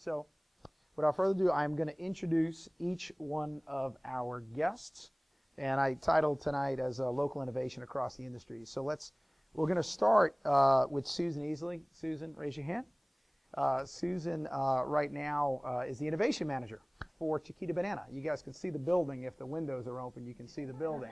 So without further ado, I'm going to introduce each one of our guests. And I titled tonight as Local Innovation Across the Industry. So we're going to start with Susan Easley. Susan, raise your hand. Susan right now is the Innovation Manager for Chiquita Banana. You guys can see the building. If the windows are open, you can see the building.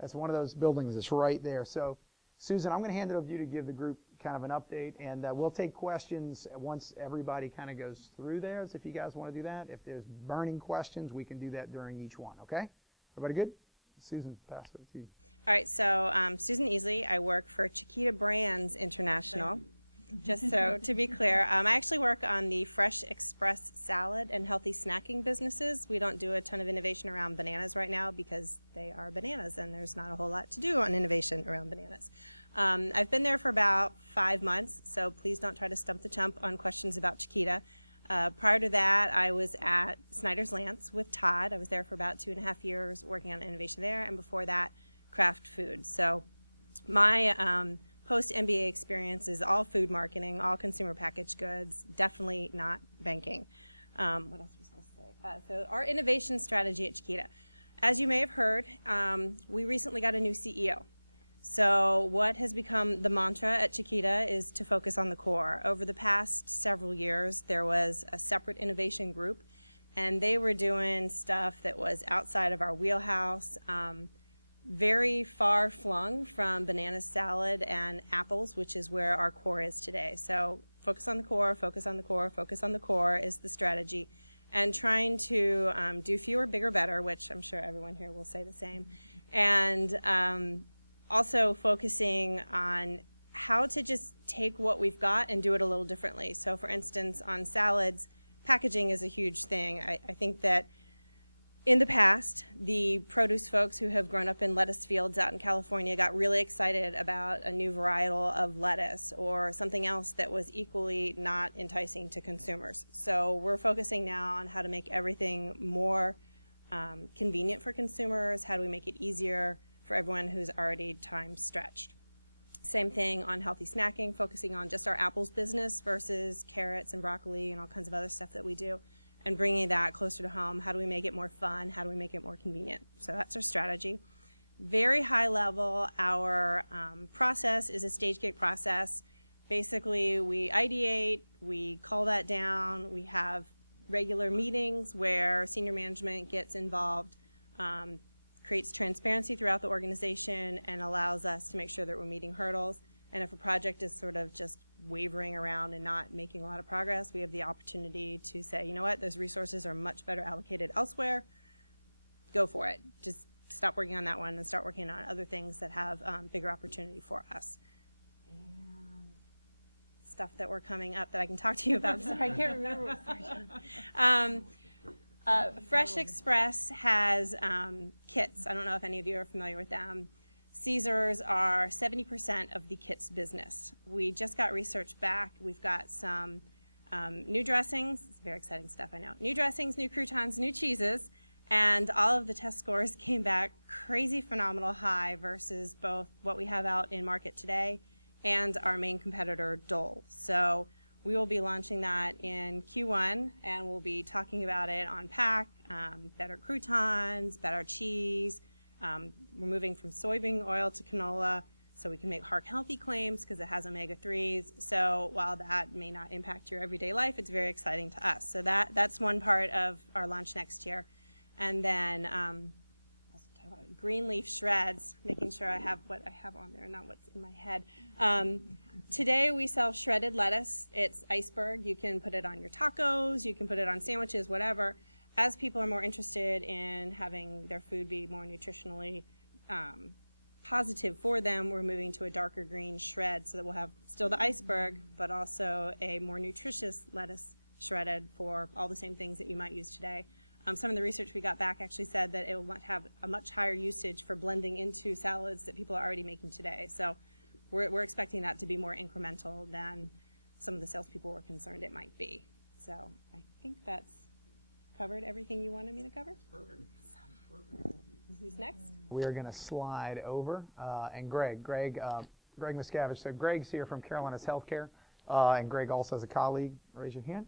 That's one of those buildings that's right there. So Susan, I'm going to hand it over to you to give the group kind of an update, and we'll take questions once everybody kind of goes through theirs, if you guys want to do that. If there's burning questions, we can do that during each one, okay? Everybody good? Susan, pass it to you. All right, so Susan Easley. I work for Chiquita Brands International. Just so to be clear, I actually work on the Fresh Express salad and healthy snacking businesses. We don't do a ton of innovation around bananas right now because they are bananas and there's not a whole lot to do on innovation around bananas. I've been there for about 5 months, so please don't try to stump the chump on questions about Chiquita. Prior to that, I was at Snyder's Lance with Todd. I was there for about 2.5 years working on innovation there, and before that, Kraft Foods. So my post-MBA experience is all food marketing, all consumer packaged goods, definitely not banking. What else was I supposed to say? So our innovation strategy at Chiquita. As you may have heard, we recently got a new CEO. So what has become the mantra at Chiquita is to focus on the core. Over the past several years, there was a separate innovation group, and they were doing stuff that was outside of our wheelhouse, very far flung from banana salad and apples, which is where our core is today. So focus on the core, focus on the core, focus on the core is the strategy. And trying to do fewer, bigger, better, which I'm sure everyone here will say the same. And also focusing on how to just take what we've got and do it a little differently. So for instance, on salads, packaging is a huge thing. I think that in the past, the produce folks who have grown up in lettuce fields out in California got really excited about a new varietal of lettuce or something else that was equally not enticing to consumers. So we're focusing now on how to make everything more convenient for consumers. How do we make it easier for everyone who's already time stretched? Same thing on healthy snacking, focusing on just our apples business versus carrots and broccoli and all kinds of other stuff that we do, and bringing that closer to home. How do we make it more fun? How do we make it more convenient? So that's our strategy. Very high level, our process is a stage gate process. Basically, we ideate, we call that down, we have regular meetings where senior management gets involved, creates transparency throughout the organization, and allows us to make sure that we're meeting hurdles. And if a project is sort of just wavering around and not making a lot of progress, we have the opportunity to say, you know what, those resources are much better allocated elsewhere. Go for it. Just stop working on that one and start working on other things that have bigger opportunity for us. And stuff that we're coming up that I can talk to you about. Sorry, I can't remember. Sorry. Fresh Express has kits. I don't know if any of you are familiar with them. Caesars are 70% of the kits business. We just got research back. We've got some new dressings. It's very exciting stuff, I know. New dressings, new croutons, new cheeses, and all of the test scores came back crazy phenomenal high versus both what we have out in market today and our main competitor, Dole. So we will be launching that in Q1, and we'll be talking about it on pack, better croutons, better cheese. We're moving from soybean oil to canola so we can make heart healthy claims because it has omega-3s. So while that may not impact your everyday life, it's very exciting to us. So that's one part of our launch next year. And then green leaf shreds, making sure I have what I have on there, not what's in my head. Today we sell shredded lettuce. It's iceberg. You can put it on your tacos, you can put it on sandwiches, whatever. As people are more interested in having their food be more nutritionally positive for them, we're moving to a darker green shred so that we'll have still the iceberg, but also a more nutritious lettuce shredded for all the same things that you might use today. Some of the research we got back actually said that it will have a much higher usage for blending into salads that people are already making today. So we're expecting that to be more incremental than some of the salespeople were concerned it might be. So I think that's covered everything you wanted me to cover. Perfect. Who's next? We are going to slide over, and Greg Miscavige. So Greg's here from Carolina's Healthcare, and Greg also has a colleague. Raise your hand.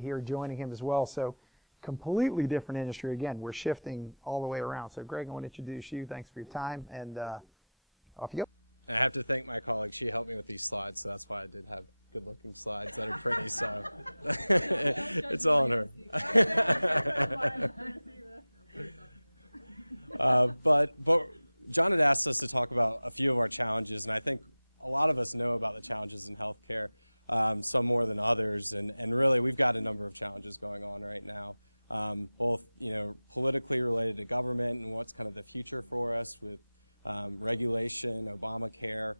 here joining him as well. So completely different industry. Again, we're shifting all the way around. So Greg, I want to introduce you. Thanks for your time, and off you go. I have to thank my colleague. She helped me with these slides, so that's why I did have good-looking slides that are pretty, so it's all on her. But John had asked us to talk about a few of our challenges, and I think a lot of us know about the challenges in healthcare, some more than others, and really we've got a number of challenges going on right now, both politically related to government and what's kind of the future for us with regulation, Obamacare,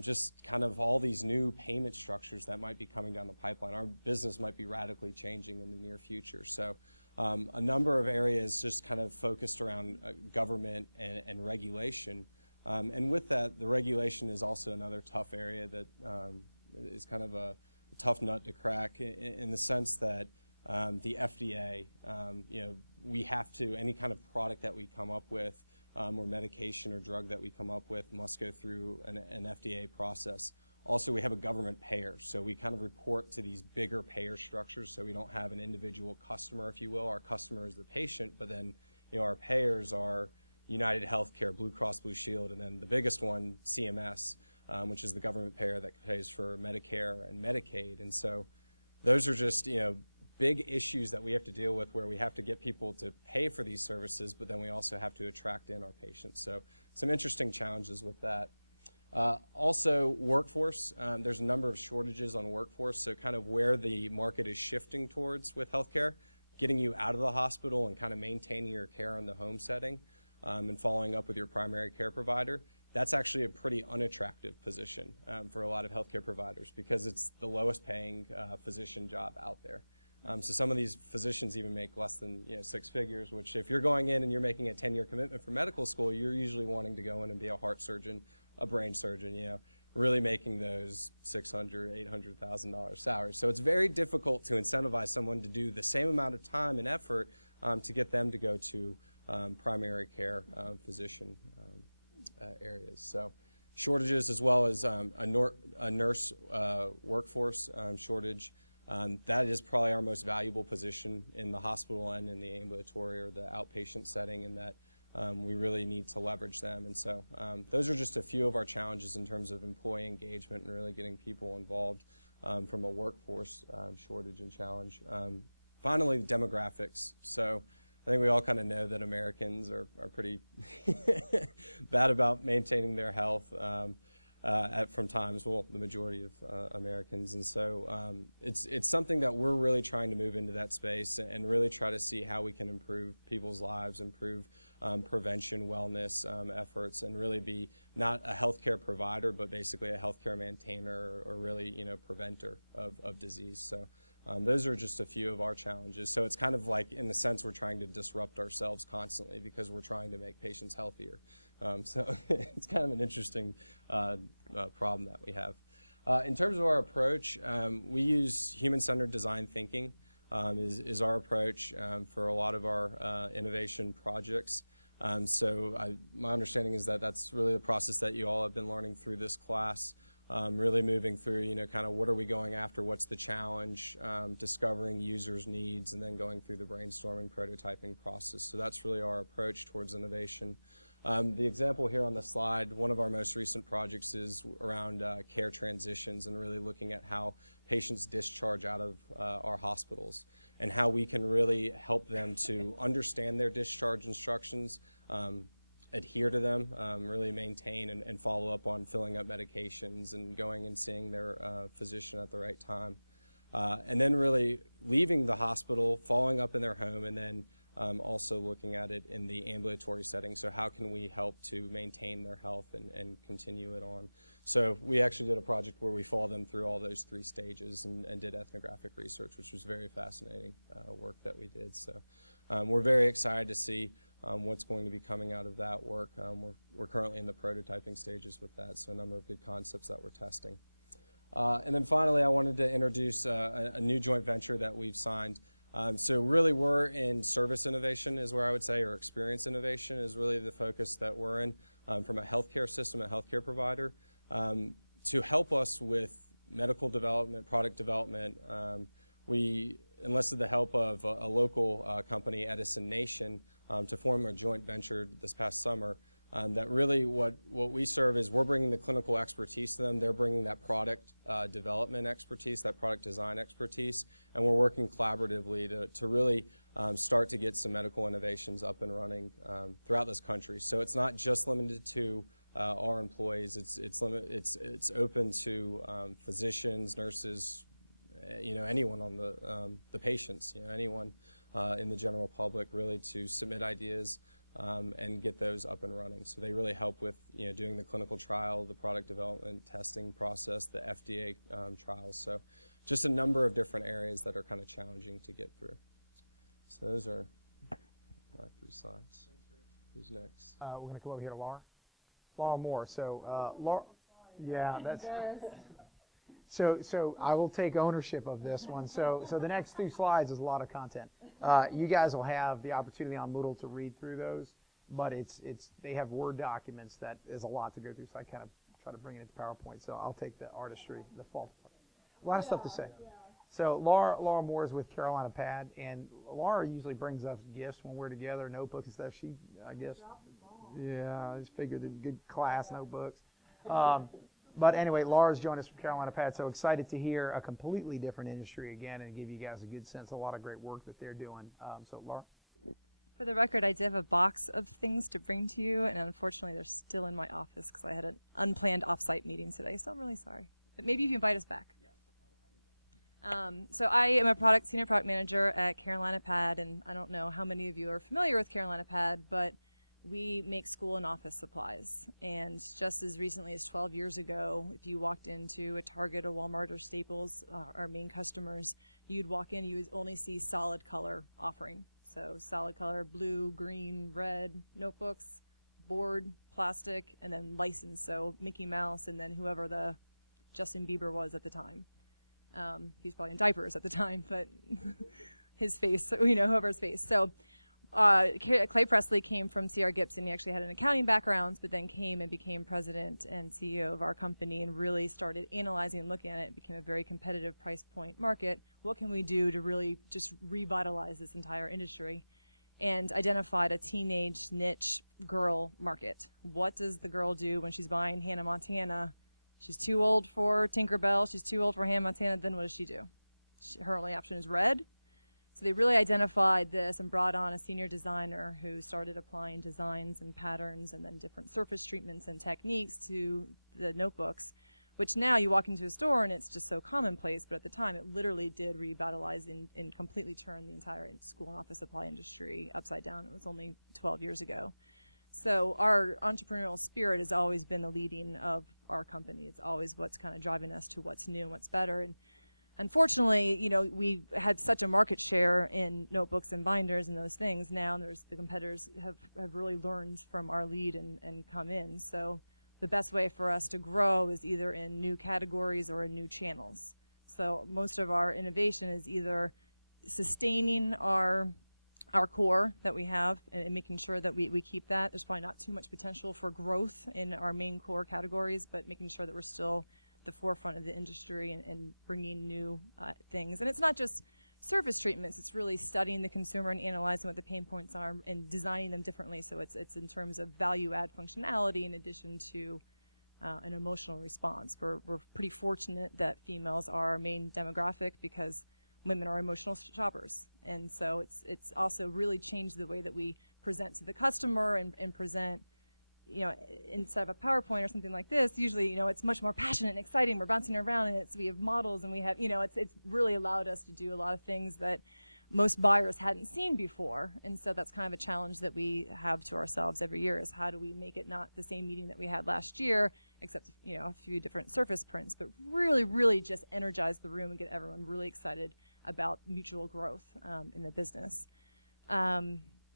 just kind of all these new payment structures that might be coming down the pipeline. Our business might be radically changing in the near future. So a number of areas just kind of focused around government and regulation. And with that, the regulation is also another tough area that is kind of a tough nut to crack in the sense that the FDA, we have to, any kind of product that we come up with or medication or drug that we come up with must go through an FDA process. Also, we have a government payer, so we kind of report to these bigger payer structures, so we don't have an individual customer, if you will. Our customer is the patient, but then our payers are United Healthcare, Blue Cross Blue Shield, and then the biggest one, CMS, which is the government payer that pays for Medicare and Medicaid. And so those are just big issues that we have to deal with, where we have to get people to pay for these services, but then we also have to attract in our patients. So some interesting challenges with that. Also, workforce. There's a number of shortages on workforce, so kind of where the market is shifting towards with healthcare, getting you out of the hospital and kind of maintaining your care in the home setting and following up with your primary care provider. That's actually a pretty unattractive position for a lot of healthcare providers because it's the lowest paying physician job out there. So some of these physicians even make less than 6 figures, which if you're going in and you're making a 10-year commitment for medical school, you're usually wanting to go in and be a heart surgeon, a brain surgeon, really making those $600,000, $800,000 salaries. So it's very difficult to incentivize someone to do the same amount of time and effort to get them to go to primary care physician areas. So shortages, as well as a nurse workforce shortage. That is probably our most valuable position in the hospital and in the ambulatory or the outpatient setting, in that we really need to leverage them. And so those are just a few of our challenges in terms of employee engagement and really getting people involved from a workforce shortage and challenge. Finally, demographics. So I think we all kind of know that Americans are pretty bad about maintaining their health from times, well, the majority of Americans. And so it's something that we're really trying to move into that space and really try to see how we can improve people's lives, improve prevention, wellness efforts, and really be not a healthcare provider, but basically a healthcare maintainer or really, preventer of disease. So those are just a few of our challenges. So it's kind of like, in the sense, we're trying to disrupt ourselves constantly because we're trying to make patients healthier. So it's kind of an interesting problem that we have. In terms of our approach, we use human-centered design thinking is our approach for a lot of our innovation projects. My understanding is that that's really the process that you all have been learning through this class, really moving through, kind of what are we going after, what's the challenge, discovering users' needs, and then going through the brainstorming, prototyping process. So that's really our approach towards innovation. The example here on the slide, one of our most recent projects is around care transitions and really looking at how patients discharge out of our hospitals and how we can really help them to understand their discharge instructions, adhere to them, really maintain and follow up on filling up medications and going and seeing their physician at the right time. And then really leaving the hospital, following up in their home, and then also looking at it in the ambulatory setting. So how can we help to maintain their health and continue it on? So we actually did a project where we followed them through all those 3 stages and did ethnographic research, which was very fascinating work that we did. So we're very excited to see what's going to be coming out of that work. We're currently in the prototyping stages with that, so a number of good concepts that we're testing. And then finally, I wanted to introduce a new joint venture that we've signed. So really we're in service innovation is where I would say, or experience innovation is really the focus that we're in from a healthcare system, a healthcare provider, to help us with medical development, product development. we enlisted the help of a local company, Edison Nation, to form a joint venture this past summer. That really what we serve is we're bringing the clinical expertise to them. They're bringing that product development expertise, that product design expertise, and we're working collaboratively to really start to get some medical innovations up and running throughout this country. So it's not just limited to our employees. It's open to physicians, nurses, anyone on the patients, anyone in the general public, really, to submit ideas and get those up and running. So they really help with doing the clinical trial, the product development, testing process, the FDA trials. So just a number of different areas that are kind of challenging to get through. So those are my 3 slides. Who's next? We're going to come over here to Laura. Laura Moore. So Laura, yeah, that's. So I will take ownership of this one. So the next 2 slides is a lot of content. You guys will have the opportunity on Moodle to read through those, but they have Word documents that is a lot to go through. So I kind of try to bring it into PowerPoint. So I'll take the artistry, the fault. A lot of stuff to say. So Laura Moore is with Carolina Pad, and Laura usually brings us gifts when we're together, notebooks and stuff. She, I guess, yeah, I just figured in good class notebooks. But anyway, Laura's joined us from Carolina Pad, so excited to hear a completely different industry again and give you guys a good sense of a lot of great work that they're doing. So Laura? For the record, I did have a box of things to bring to you, and unfortunately they're still in my office because I had an unplanned off-site meeting today, so I'm really sorry. But maybe you can invite us back. So I am a senior product manager at Carolina Pad, and I don't know how many of you are familiar with Carolina Pad, but we make school and office supplies. And just as recently as 12 years ago, if you walked into a Target or Walmart or Staples, our main customers, you'd walk in, you would only see solid color offering. So solid color, blue, green, red, notebooks, board, plastic, and then license. So Mickey Mouse and then whoever the Justin Bieber was at the time. He's probably in diapers at the time, but his face, whoever's face. So Clay Presley came from C.R. Gibson. He actually had an accounting background, but then came and became president and CEO of our company and really started analyzing and looking at it. It became a very competitive price point market. What can we do to really just revitalize this entire industry? And identified a teenage niche girl market. What does the girl do when she's buying Hannah Montana? She's too old for Tinkerbell. She's too old for Hannah Montana. Then what does she do? Her only option is red. So they really identified this and brought on a senior designer who started applying designs and patterns and then different surface treatments and techniques to the notebooks, which now you walk into a store and it's just so commonplace, but at the time it literally did revitalize and completely turn the entire school and office supply industry upside down. It was only 12 years ago. So our entrepreneurial spirit has always been the leading of our company. It's always what's kind of driving us to what's new and what's better. And unfortunately, we had such a market share in notebooks and binders and those things. Now the competitors have really learned from our lead and come in. So the best way for us to grow is either in new categories or in new channels. So most of our innovation is either sustaining our core that we have and making sure that we keep that. There's probably not too much potential for growth in our main core categories, but making sure that we're still the forefront of the industry and bringing new things. And it's not just surface treatments, it's really studying the consumer and analyzing what the pain points are and designing them differently. So it's in terms of value add functionality in addition to an emotional response. We're pretty fortunate that females are our main demographic because women are emotional shoppers. And so it's also really changed the way that we present to the customer and present, instead of a PowerPoint or something like this, usually, it's much more passionate and exciting. We're bouncing around and we have models and we have, it's really allowed us to do a lot of things that most buyers hadn't seen before. And so that's kind of a challenge that we have to ourselves every year is how do we make it not the same meeting that we had last year, except, a few different surface prints, but really, really just energize the room and get everyone really excited about mutual growth in the business.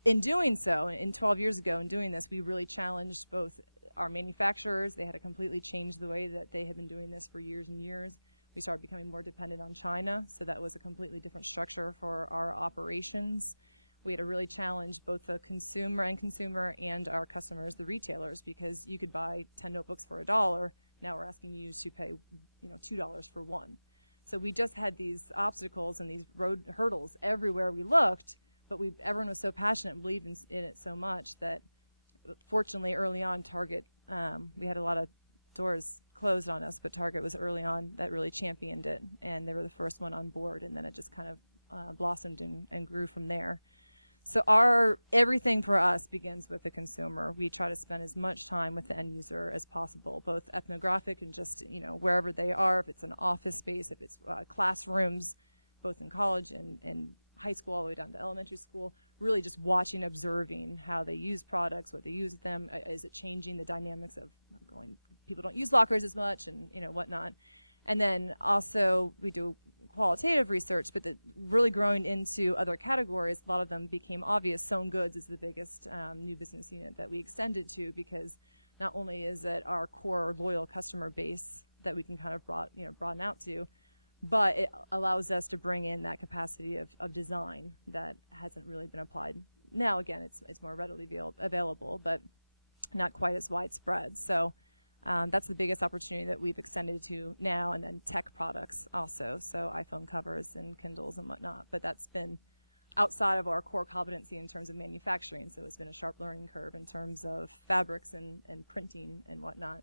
In doing so, in 12 years ago, in doing this, we really challenged both our manufacturers. They had to completely change the way that they had been doing this for years and years. We started becoming more dependent on China, so that was a completely different structure for our operations. We had to really challenge both the consumer and our customers, the retailers, because you could buy 10 notebooks for $1. Now we're asking you to pay, $2 for one. So we just had these obstacles and these road hurdles everywhere we looked, but everyone was so passionate and believed in it so much that fortunately early on Target, we had a lot of doors closed on us, but Target was early on that really championed it, and they were the first one on board, and then it just kind of blossomed and grew from there. So everything for us begins with the consumer. We try to spend as much time with the end user as possible, both ethnographic and just, wherever they are, if it's an office space, if it's classrooms, both in college and high school all the way down to elementary school, really just watching, observing how they use products, what they use with them. Is it changing the dynamics of people don't use lockers as much and, whatnot. And then also we do qualitative research, but really growing into other categories, a lot of them became obvious. Sewn goods is the biggest new business unit that we extended to, because not only is it our core loyal customer base that we can kind of broaden out to, but it allows us to bring in that capacity of design that hasn't really been applied. Now, again, it's more readily available, but not quite as widespread. So that's the biggest opportunity that we've extended to now, and then tech products also, so iPhone covers and Kindles and whatnot. But that's been outside of our core competency in terms of manufacturing, so it's been a sharp learning curve in terms of fabrics and printing and whatnot.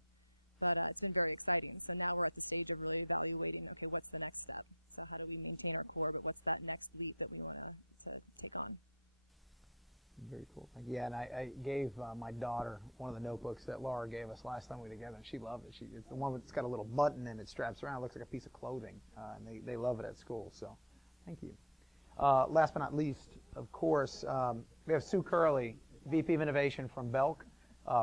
But it's been very exciting. So now we're at the stage of really evaluating, okay, what's the next step? So how do we maintain our core, but what's that next leap that we want to take on? Very cool. Yeah, and I gave my daughter one of the notebooks that Laura gave us last time we were together, and she loved it. It's the one that's got a little button and it straps around. It looks like a piece of clothing, and they love it at school. So thank you. Last but not least, of course, we have Sue Curley, VP of Innovation from Belk.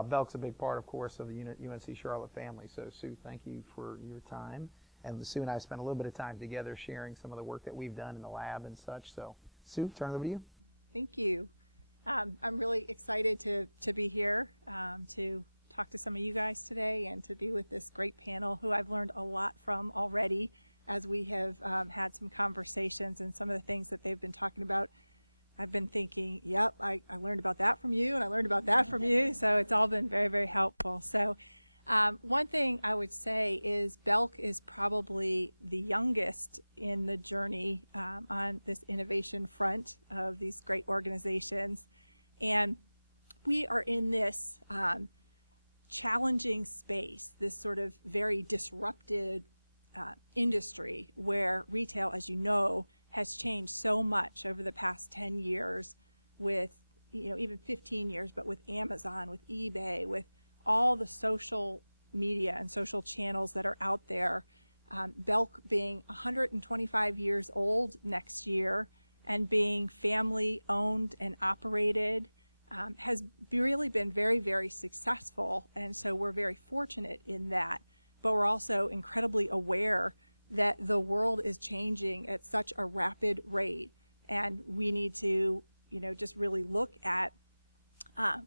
Belk's a big part, of course, of the UNC Charlotte family. So, Sue, thank you for your time. And Sue and I spent a little bit of time together sharing some of the work that we've done in the lab and such. So, Sue, turn it over to you. Thank you. I'm really excited to be here to talk to some of you guys today and to be with this great panel who I've learned a lot from already as we have had some conversations, and some of the things that they've been talking about. I've been thinking, yep, I learned about that from you, and I learned about that from you, so it's all been very, very helpful. So one thing I would say is Belk is probably the youngest in the journey on this innovation front of these great organizations. And we are in this challenging space, this sort of very disrupted industry where retail, as you know, has changed so much over the past 10 years with, even 15 years, but with Amazon, with eBay, with all the social media and social channels that are out there. Belk being 125 years old next year and being family owned and operated has really been very, very successful. And so we're very fortunate in that, but we're also incredibly aware that the world is changing at such a rapid rate, and we need to, just really look at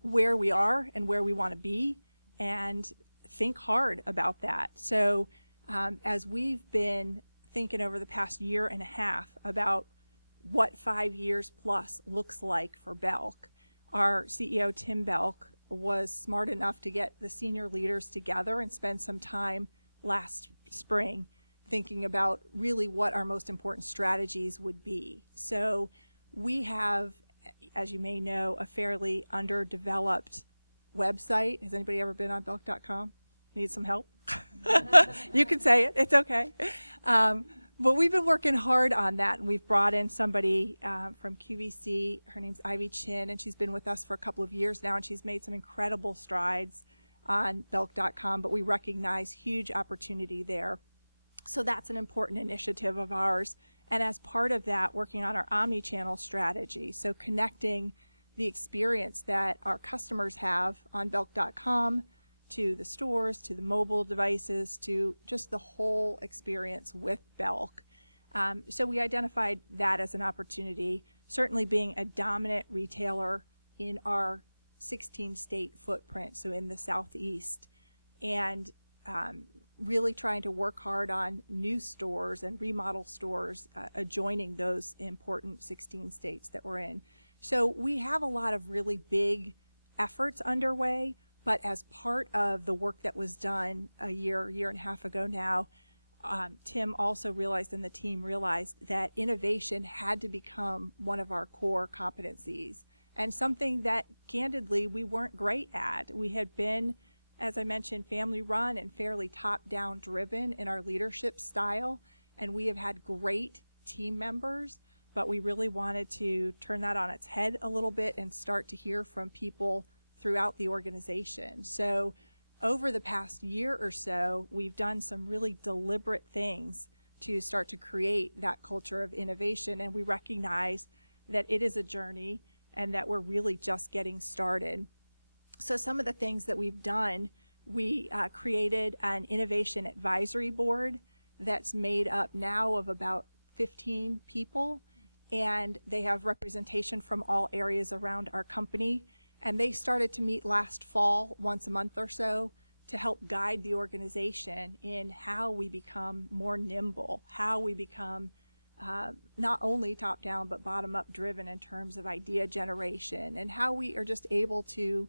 where we are and where we want to be and think hard about that. So as we've been thinking over the past year and a half about what 5 years plus looks like for Belk, our CEO, Tim Belk, was smart enough to get the senior leaders together and spend some time last spring thinking about really what our most important strategies would be. So we have, as you may know, a fairly underdeveloped website. Has anybody ever been on Belk.com? Need some help? You can say it. It's okay. But we've been working hard on that, and we've brought in somebody from QVC. Her name's Ivy Chin, and she's been with us for a couple of years now, and she's made some incredible strides on Belk.com, but we recognize huge opportunity there. So that's an important initiative of ours. And as part of that, working on our omni-channel strategy, so connecting the experience that our customers have on Belk.com to the stores, to the mobile devices, to just the whole experience with Belk. So we identified that as an opportunity, certainly being a dominant retailer in our 16-state footprint, so in the Southeast, and really trying to work hard on new stores and remodel stores adjoining those important 16 states that we're in. So we have a lot of really big efforts underway, but as part of the work that was done a year and a half ago now, Tim also realized, and the team realized, that innovation had to become one of our core competencies, and something that candidly we weren't great at. We had been, as I mentioned, family run and fairly top-down driven in our leadership style, and we have had great team members, but we really wanted to turn that on its head a little bit and start to hear from people throughout the organization. So over the past year or so, we've done some really deliberate things to start to create that culture of innovation, and we recognize that it is a journey and that we're really just getting started. So some of the things that we've done, we created an innovation advisory board that's made up now of about 15 people, and they have representation from all areas around our company. And they started to meet last fall, once a month or so, to help guide the organization in how we become more nimble, how we become not only top-down but bottom-up driven in terms of idea generation, and how we are just able to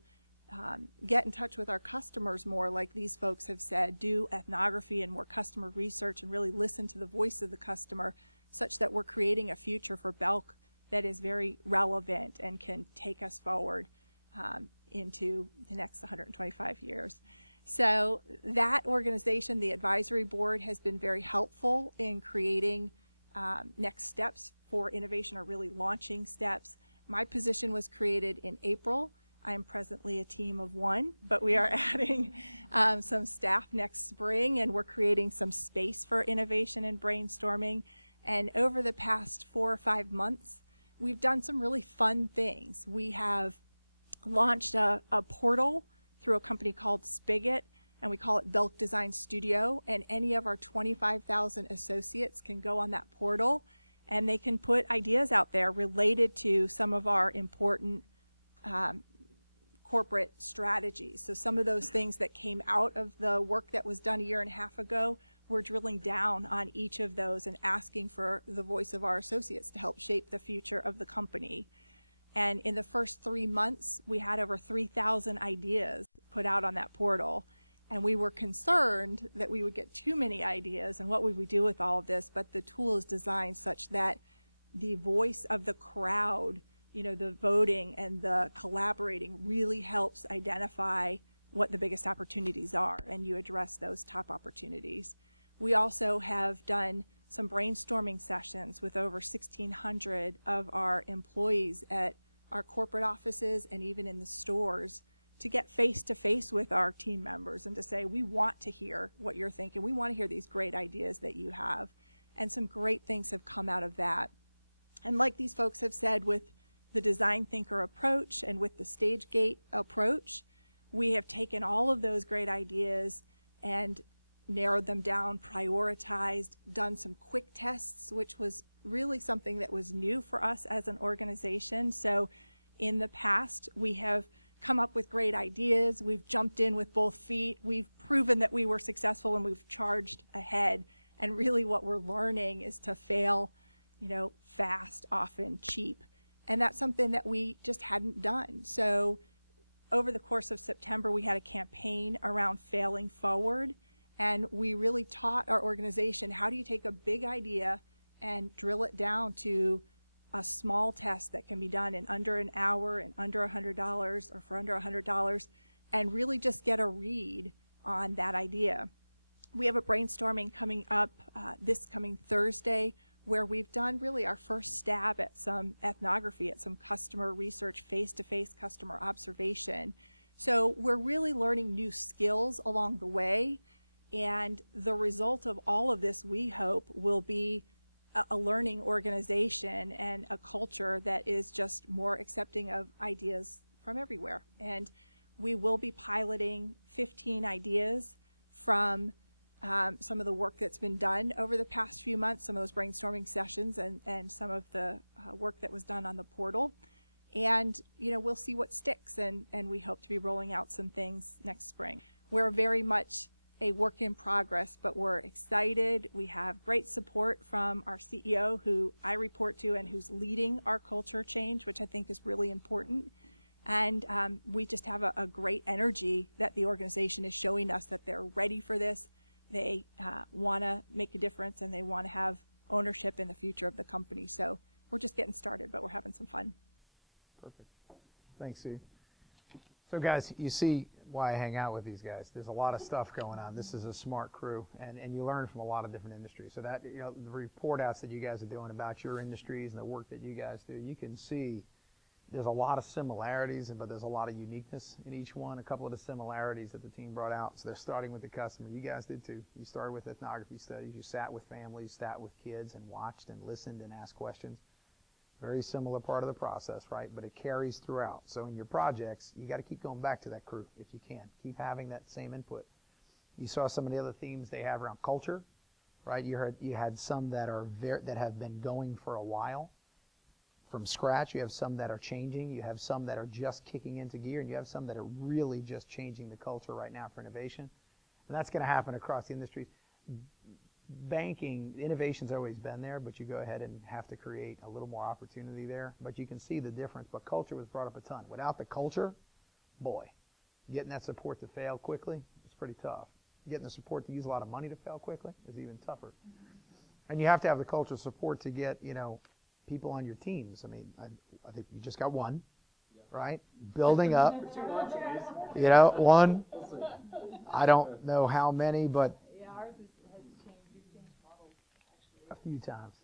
get in touch with our customers more, like these folks have said, do ethnography and more customer research and really listen to the voice of the customer, such that we're creating a future for Belk that is very relevant and can take us forward into the next 125 years. So that organization, the advisory board, has been very helpful in creating next steps for innovation, or really launching steps. My position was created in April. I am presently a team of 1, but we are adding some staff next spring, and we're creating some space for innovation and brainstorming. And over the past 4 or 5 months, we've done some really fun things. We have launched a portal through a company called Spigot, and we call it Belk Design Studio, and any of our 25,000 associates can go on that portal, and they can put ideas out there related to some of our important corporate strategies. So some of those things that came out of the work that was done a year and a half ago, we're drilling down on each of those and asking for the voice of our associates to help shape the future of the company. And in the first 3 months, we had over 3,000 ideas put out on that portal. And we were concerned that we would get too many ideas and what would we do with all of this, but the tool is designed such that the voice of the crowd, you know, the voting and the collaborating really helps identify what the biggest opportunities are, and you address those top opportunities. We also have done some brainstorming sessions with over 1,600 of our employees at our corporate offices and even in the stores to get face-to-face with our team members and to say, we want to hear what you're thinking. We want to hear these great ideas that you have. And some great things have come out of that. And like these folks have said, with the design thinker approach and with the stage gate approach, we have taken all of those great ideas and narrowed them down, prioritized, done some quick tests, which was really something that was new for us as an organization. So in the past, we have come up with great ideas. We've jumped in with both feet. We've proven that we were successful, and we've charged ahead. And really what we're learning is to fail, you know, fast, often, cheap. And that's something that we just hadn't done. So over the course of September, we had a campaign around failing forward. And we really taught our organization, how do you take a big idea and drill it down to a small test that can be done in under an hour and under $100 or for under $100, and really just get a read on that idea. We have a brainstorming coming up this coming Thursday, where we've done really our first stab at some ethnography, at some customer research, face-to-face customer observation. So we're really learning new skills along the way, and the result of all of this, we hope, will be a learning organization and a culture that is just more accepting of ideas from everywhere. And we will be piloting 15 ideas from some of the work that's been done over the past few months, some of those brainstorming sessions and some of the work that was done on the portal. And, you know, we'll see what sticks, and we hope to be rolling out some things next spring. We're very much a work in progress, but we're excited. We have great support from our CEO, who I report to and who's leading our culture change, which I think is really important. And we just have a great energy that the organization is showing us that they're ready for this. They want to make a difference, and they want to have ownership in the future of the company. So we're just getting started, but we're having some fun. Perfect. Thanks, Sue. So guys, you see why I hang out with these guys. There's a lot of stuff going on. This is a smart crew, and you learn from a lot of different industries. So that, the report outs that you guys are doing about your industries and the work that you guys do, you can see there's a lot of similarities, but there's a lot of uniqueness in each one. A couple of the similarities that the team brought out. So they're starting with the customer. You guys did too. You started with ethnography studies. You sat with families, sat with kids, and watched and listened and asked questions. Very similar part of the process, right? But it carries throughout. So in your projects, you got to keep going back to that crew if you can. Keep having that same input. You saw some of the other themes they have around culture, right? You had some that have been going for a while from scratch. You have some that are changing. You have some that are just kicking into gear, and you have some that are really just changing the culture right now for innovation. And that's going to happen across the industries. Banking, innovation's always been there, but you go ahead and have to create a little more opportunity there. But you can see the difference. But culture was brought up a ton. Without the culture, boy, getting that support to fail quickly is pretty tough. Getting the support to use a lot of money to fail quickly is even tougher. And you have to have the culture support to get, people on your teams. I mean, I think you just got one, right? Building up. One. I don't know how many, but a few times.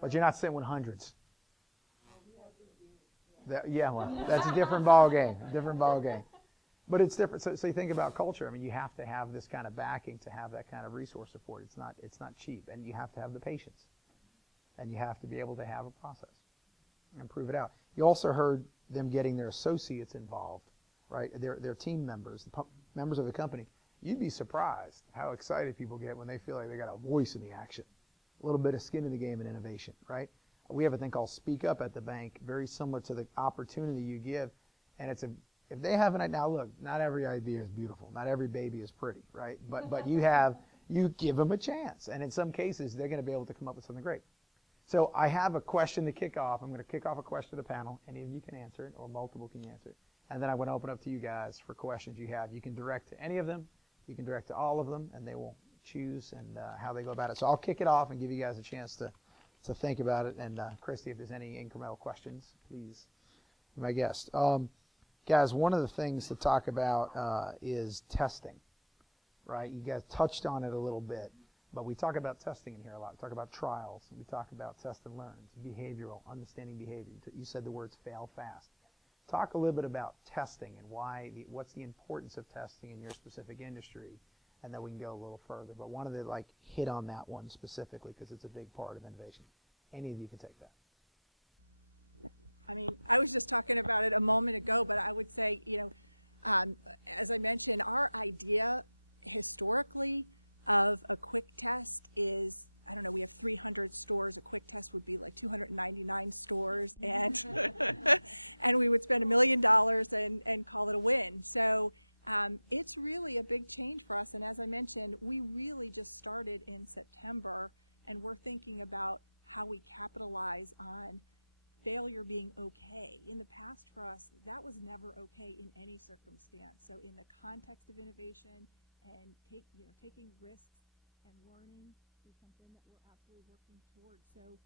But you're not sitting with hundreds. Well, that's a different ball game. But it's different. So you think about culture. I mean, you have to have this kind of backing to have that kind of resource support. It's not cheap, and you have to have the patience, and you have to be able to have a process and prove it out. You also heard them getting their associates involved, right? Their team members, members of the company. You'd be surprised how excited people get when they feel like they got a voice in the action. A little bit of skin in the game in innovation, right? We have a thing called Speak Up at the bank, very similar to the opportunity you give. And if they have now look, not every idea is beautiful. Not every baby is pretty, right? But you give them a chance. And in some cases, they're going to be able to come up with something great. So I have a question to kick off. I'm going to kick off a question to the panel. Any of you can answer it, or multiple can answer it. And then I want to open up to you guys for questions you have. You can direct to any of them. You can direct to all of them, and they will choose and how they go about it. So I'll kick it off and give you guys a chance to think about it. And Christy, if there's any incremental questions, please be my guest. Guys, one of the things to talk about is testing, right? You guys touched on it a little bit, but we talk about testing in here a lot. We talk about trials. We talk about test and learn, behavioral, understanding behavior. You said the words fail fast. Talk a little bit about testing and what's the importance of testing in your specific industry, and then we can go a little further. But wanted to hit on that one specifically because it's a big part of innovation. Any of you can take that. I mean, I was just talking about it a moment ago, but I would say, as I mentioned, our idea historically of a quick test is, I don't know, we have 300 stores. A quick test would be like 299 stores, and and we would spend $1 million and call it a win. So it's really a big change for us. And as I mentioned, we really just started in September, and we're thinking about how we capitalize on failure being okay. In the past for us, that was never okay in any circumstance. So in the context of innovation and taking risks and learning is something that we're absolutely working towards. So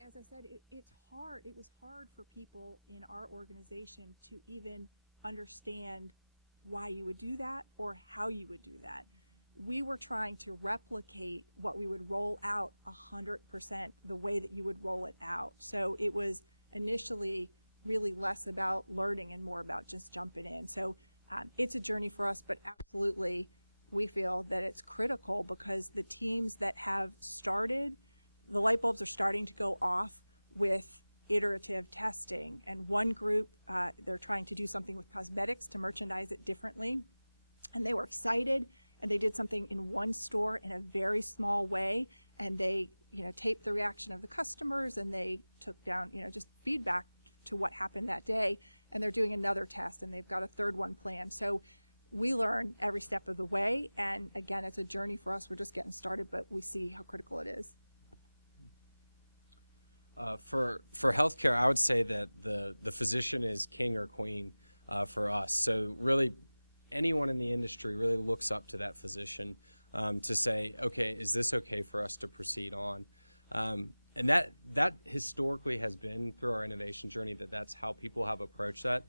as I said, it's hard. It was hard for people in our organization to even understand why you would do that or how you would do that. We were trying to replicate what we would roll out 100% the way that you would roll it out. So it was initially really less about learning and more about just jumping in. So it's a journey for us, but absolutely we feel that it's critical because the teams that have started, the light bulbs are starting to go off with iterative testing. And one group, they're trying to do something with cosmetics to merchandise it differently. And they were excited, and they did something in one store in a very small way, and they taped the reaction of the customers, and they took down just feedback to what happened that day, and they're doing another test, and they've got a third one planned. So we learn every step of the way, and again, it's a journey for us. We're just getting started, but we see how critical it is. For healthcare, I would say that the physician is king or queen for us. So really, anyone in the industry really looks up to that physician. to say, okay, is this okay for us to proceed on? And that historically has been through our innovation journey, that's how people have approached that.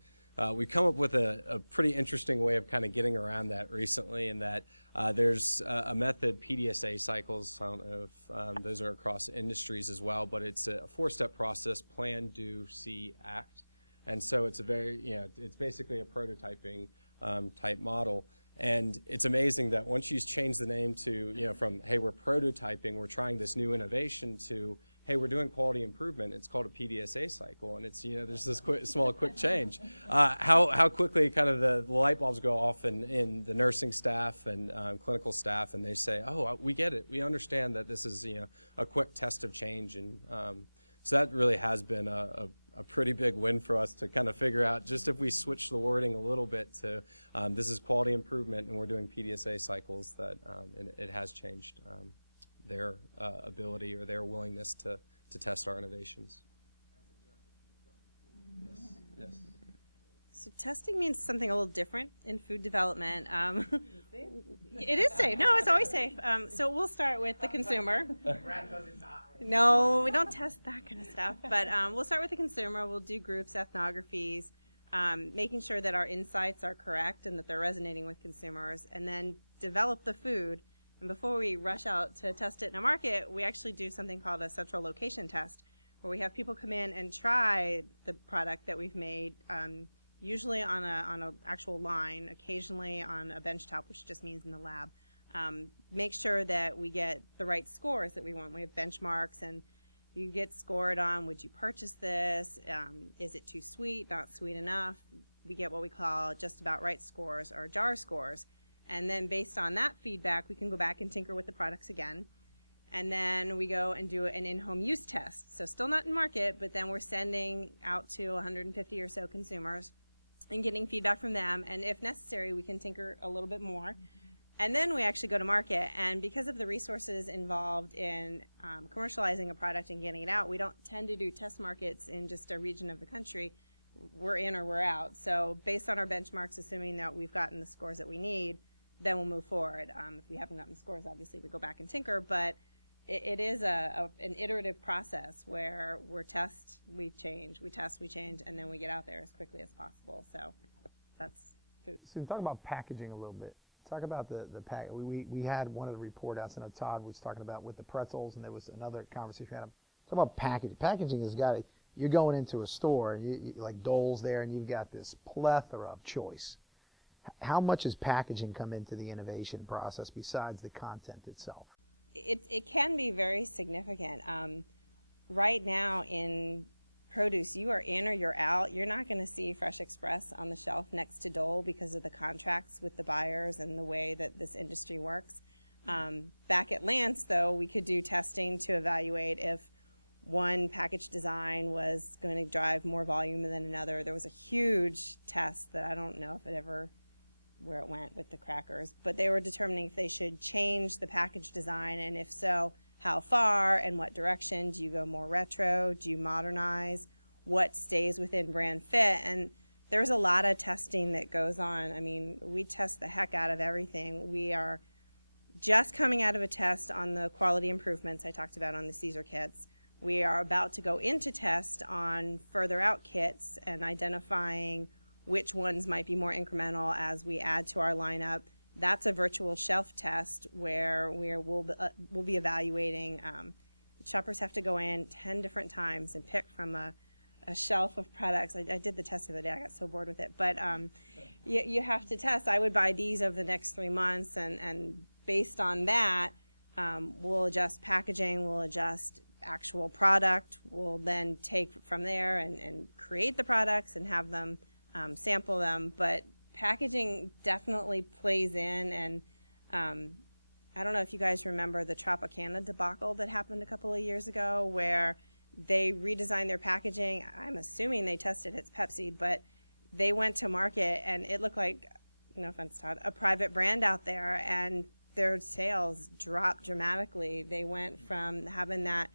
We've come up with a pretty interesting way of kind of getting around that recently, in that there's a method, PDSA cycles. I don't know if those are across industries as well, but it's a 4-step process: plan, do, see, act. And so it's a very, it's basically a prototyping type model. And it's amazing that once you change the name to, from, hey, we're prototyping, we're trying this new innovation, to, hey, we're doing quality improvement, it's called a PDSA cycle. And it's, there's this quick change. How quickly kind of the light bulbs go off in the nursing staff and clinical staff, and they say, oh, we get it. We understand that this is, a quick test of change. And so that really has been a pretty big win for us, to kind of figure out, just if we switch the wording a little bit to this is quality improvement and we're doing PDSA cycles, that it has changed their ability or their willingness to test our innovations. Yes. So testing means something a little different in food development. It is safe. No, it's always safe. So we'll start with the consumer. No, we don't test that kind of stuff. But we'll start with the consumer. We'll do groups, ethnographies, making sure that our insights are correct and that they're resonating with consumers, and then develop the food. And before we rush out to test it in a market, we actually do something called a central location test, where we have people come in and try the product that we've made, usually on a actual line, occasionally on a benchtop, which just means in the lab. Make sure that we get the right scores that we want. We have benchmarks, and you get scored on, would you purchase this? Is it too sweet, not sweet enough? We get what we call just about right scores, or jar scores. And then based on that feedback, we can go back and tinker with the products again. And then we go and do an in-home use test. So still not in market, but then we're sending out to 150 or so consumers and getting feedback from them. And if necessary, we can tinker a little bit more. And then we actually go to market. And because of the resources involved in commercializing a product and getting it out, we don't tend to do test markets in just a region of the country. We're in or we're out. So based on our benchmarks, assuming that we've gotten the scores that we need, then we'll move forward. If we haven't gotten the scores, obviously we go back and tinker, but it is an iterative process where we test, we change, we test, we change, and then we get out there as quickly as possible. So that's food. So talk about packaging a little bit. Talk about the pack. We had one of the report outs, and Todd was talking about with the pretzels, and there was another conversation we had. Talk about packaging. Packaging has got it. You're going into a store, and you like Dole's there, and you've got this plethora of choice. How much does packaging come into the innovation process besides the content itself? It can be very significant. Right now in produce, you are in or you're out. You're not going to see Fresh Express on the shelf next to Dole because of the contracts with the buyers and the way that this industry works. Back at Lance, though, we could do testing to evaluate if one package design was going to drive more volume than another. There was a huge test that I don't know if it ever where it went with the crackers, but they were determining if they should change the package design, and if so, how far and what direction. Do you go more retro? Do you modernize? What stays within brand fit? And there's a lot of testing that goes on. I mean, we test the heck out of everything. We are just coming out of a test on the quality improvements I talked about on the Caesar kits. We are about to go into test on further out kits and identifying which ones might be more incremental as we add to our lineup. That's a virtual shelf test where we'll be evaluating. Shoppers have to go in 10 different times and pick from a shelf of products. I did the test the other day. I got so bored with it. But you have to test. I would buy these over the next 3 months, and based on that, we'll adjust packaging, we'll adjust actual product. We'll then take from there and create the products and have them sample them, but packaging definitely plays in, and I don't know if you guys remember the Tropicana debacle that happened a couple of years ago where they redesigned their packaging. I'm assuming they tested its Pepsi, but they went to market and it looked like, no offense, Todd, a private brand out there, and their sales dropped dramatically. They went from having that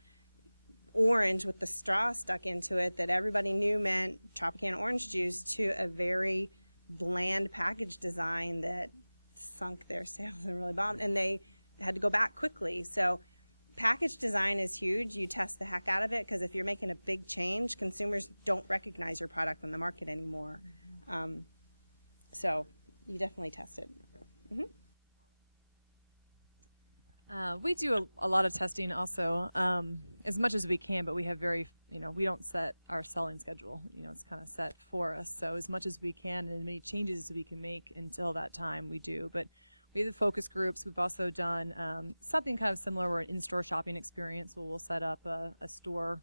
orange with the straw stuck into it that everybody knew meant Tropicana orange juice to a very bland package design that sunk their sales and really bombed. And they had to go back quickly. So package design is huge. You test the heck out of it, because if you're making a big change, consumers don't recognize your product on the market anymore. So you definitely test it. We do a lot of testing also, as much as we can, but we have very, we don't set our selling schedule. It's kind of set for us. So as much as we can and as many changes as we can make until that time, we do. But we have the focus groups. We've also done something kind of similar, where an in-store shopping experience where we'll set up a store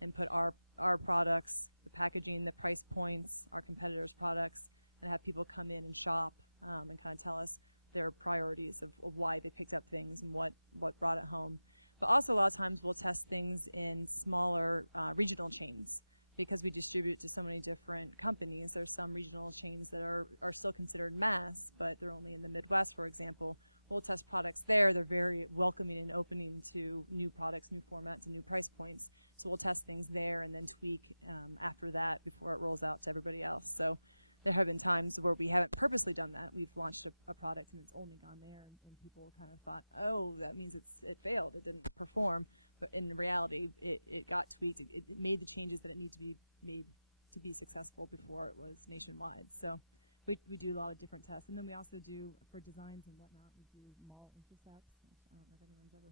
and put our products, the packaging, the price points, our competitors' products, and have people come in and shop and kind of tell us their priorities of why they picked up things and what brought it home. But also a lot of times we'll test things in smaller regional chains, because we distribute to so many different companies. There's some regional chains that are still considered mass, but they're only in the Midwest, for example. We'll test products there. They're very welcoming and opening to new products, new formats, and new price points. So we'll test things there and then tweak after that before it rolls out to everybody else. So there have been times where we haven't purposely done that. We've launched a product and it's only gone there, and people kind of thought, oh, that means it failed, it didn't perform. But in reality, it got tweaked. It made the changes that it needed to be made to be successful before it was nationwide. So we do a lot of different tests. And then we also do, for designs and whatnot, we do mall intercepts. I don't know if anyone's ever,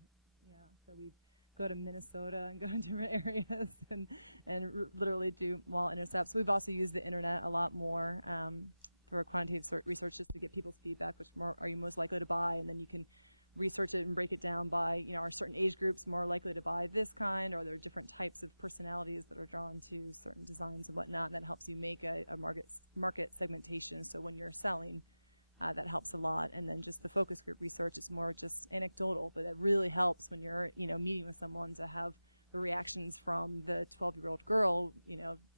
so we go to Minnesota and go to different areas and literally do mall intercepts. We've also used the internet a lot more for quantitative research, just to get people's feedback, which more are you most likely to buy, and then you can research it and break it down by, are certain age groups more likely to buy this kind, or there are different types of personalities that are drawn to certain designs and whatnot, and that helps you make a market segmentation. So when you're selling, that helps a lot. And then just the focus group research is more just anecdotal, but it really helps when you're, meeting with someone to have the reactions from the 12-year-old girl,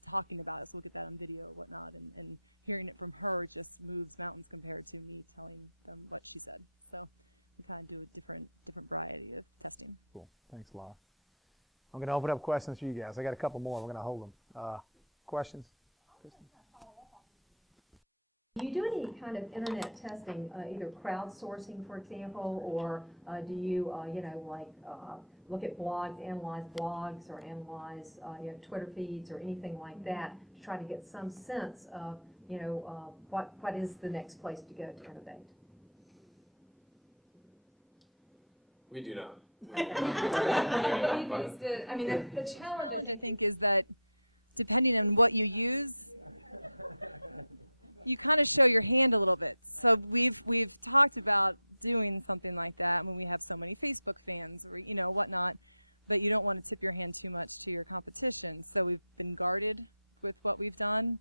talking about it. So we'll get that on video or whatnot, and hearing it from her just moves mountains compared to me telling them what she said. So we kind of do a different variety of testing. Cool. Thanks, Laura. I'm going to open up questions for you guys. I got a couple more. We're going to hold them. Questions? Kristen? Do you do any kind of internet testing, either crowdsourcing, for example, or do you, look at blogs, analyze blogs, or analyze, Twitter feeds or anything like that to try to get some sense of, what is the next place to go to innovate? We do not. I mean, the challenge, I think, is that depending on what you use, you kind of show your hand a little bit. So we've talked about doing something like that when we have so many Facebook fans or whatnot, but you don't want to tip your hand too much to your competition. So we've been guarded with what we've done.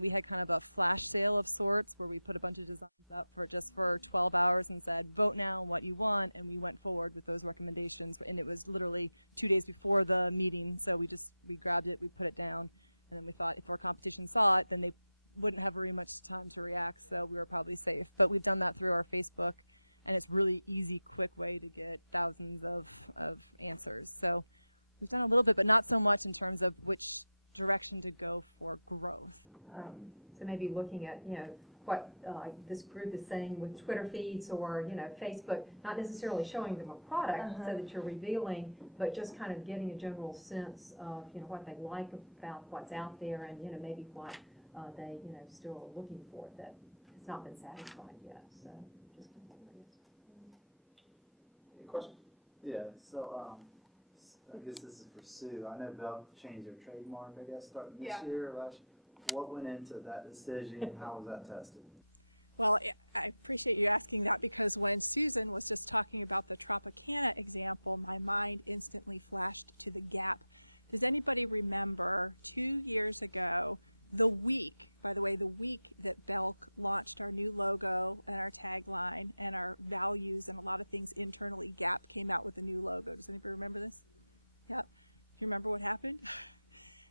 We had kind of a flash sale of sorts where we put a bunch of designs up for 12 hours and said, vote now on what you want, and we went forward with those recommendations. And it was literally 2 days before the meeting, so we grabbed it, we put it down, and then we thought if our competition saw it, then they wouldn't have very much time to react, so we were probably safe. But we've done that through our Facebook, and it's really easy, quick way to get thousands of answers. So we've done a little bit, but not so much in terms of which direction to go for growth. So maybe looking at, what this group is saying with Twitter feeds or, Facebook, not necessarily showing them a product so that you're revealing, but just kind of getting a general sense of, what they like about what's out there, and, maybe what they, still are looking for that has not been satisfied yet. So just kind of curious. Any questions? Yeah, so I guess this is for Sue. I know Belk changed their trademark, I guess, starting this year or last year. What went into that decision, and how was that tested? Well, I appreciate you asking that, because when Susan was just talking about the Tropicana example, my mind instantly flashed to the Gap. Does anybody remember 2 years ago, the week that Belk launched our new logo and our tagline and our values and a lot of things internally, Gap came out with a new logo. Does anybody remember this? Yep. Do you remember what happened?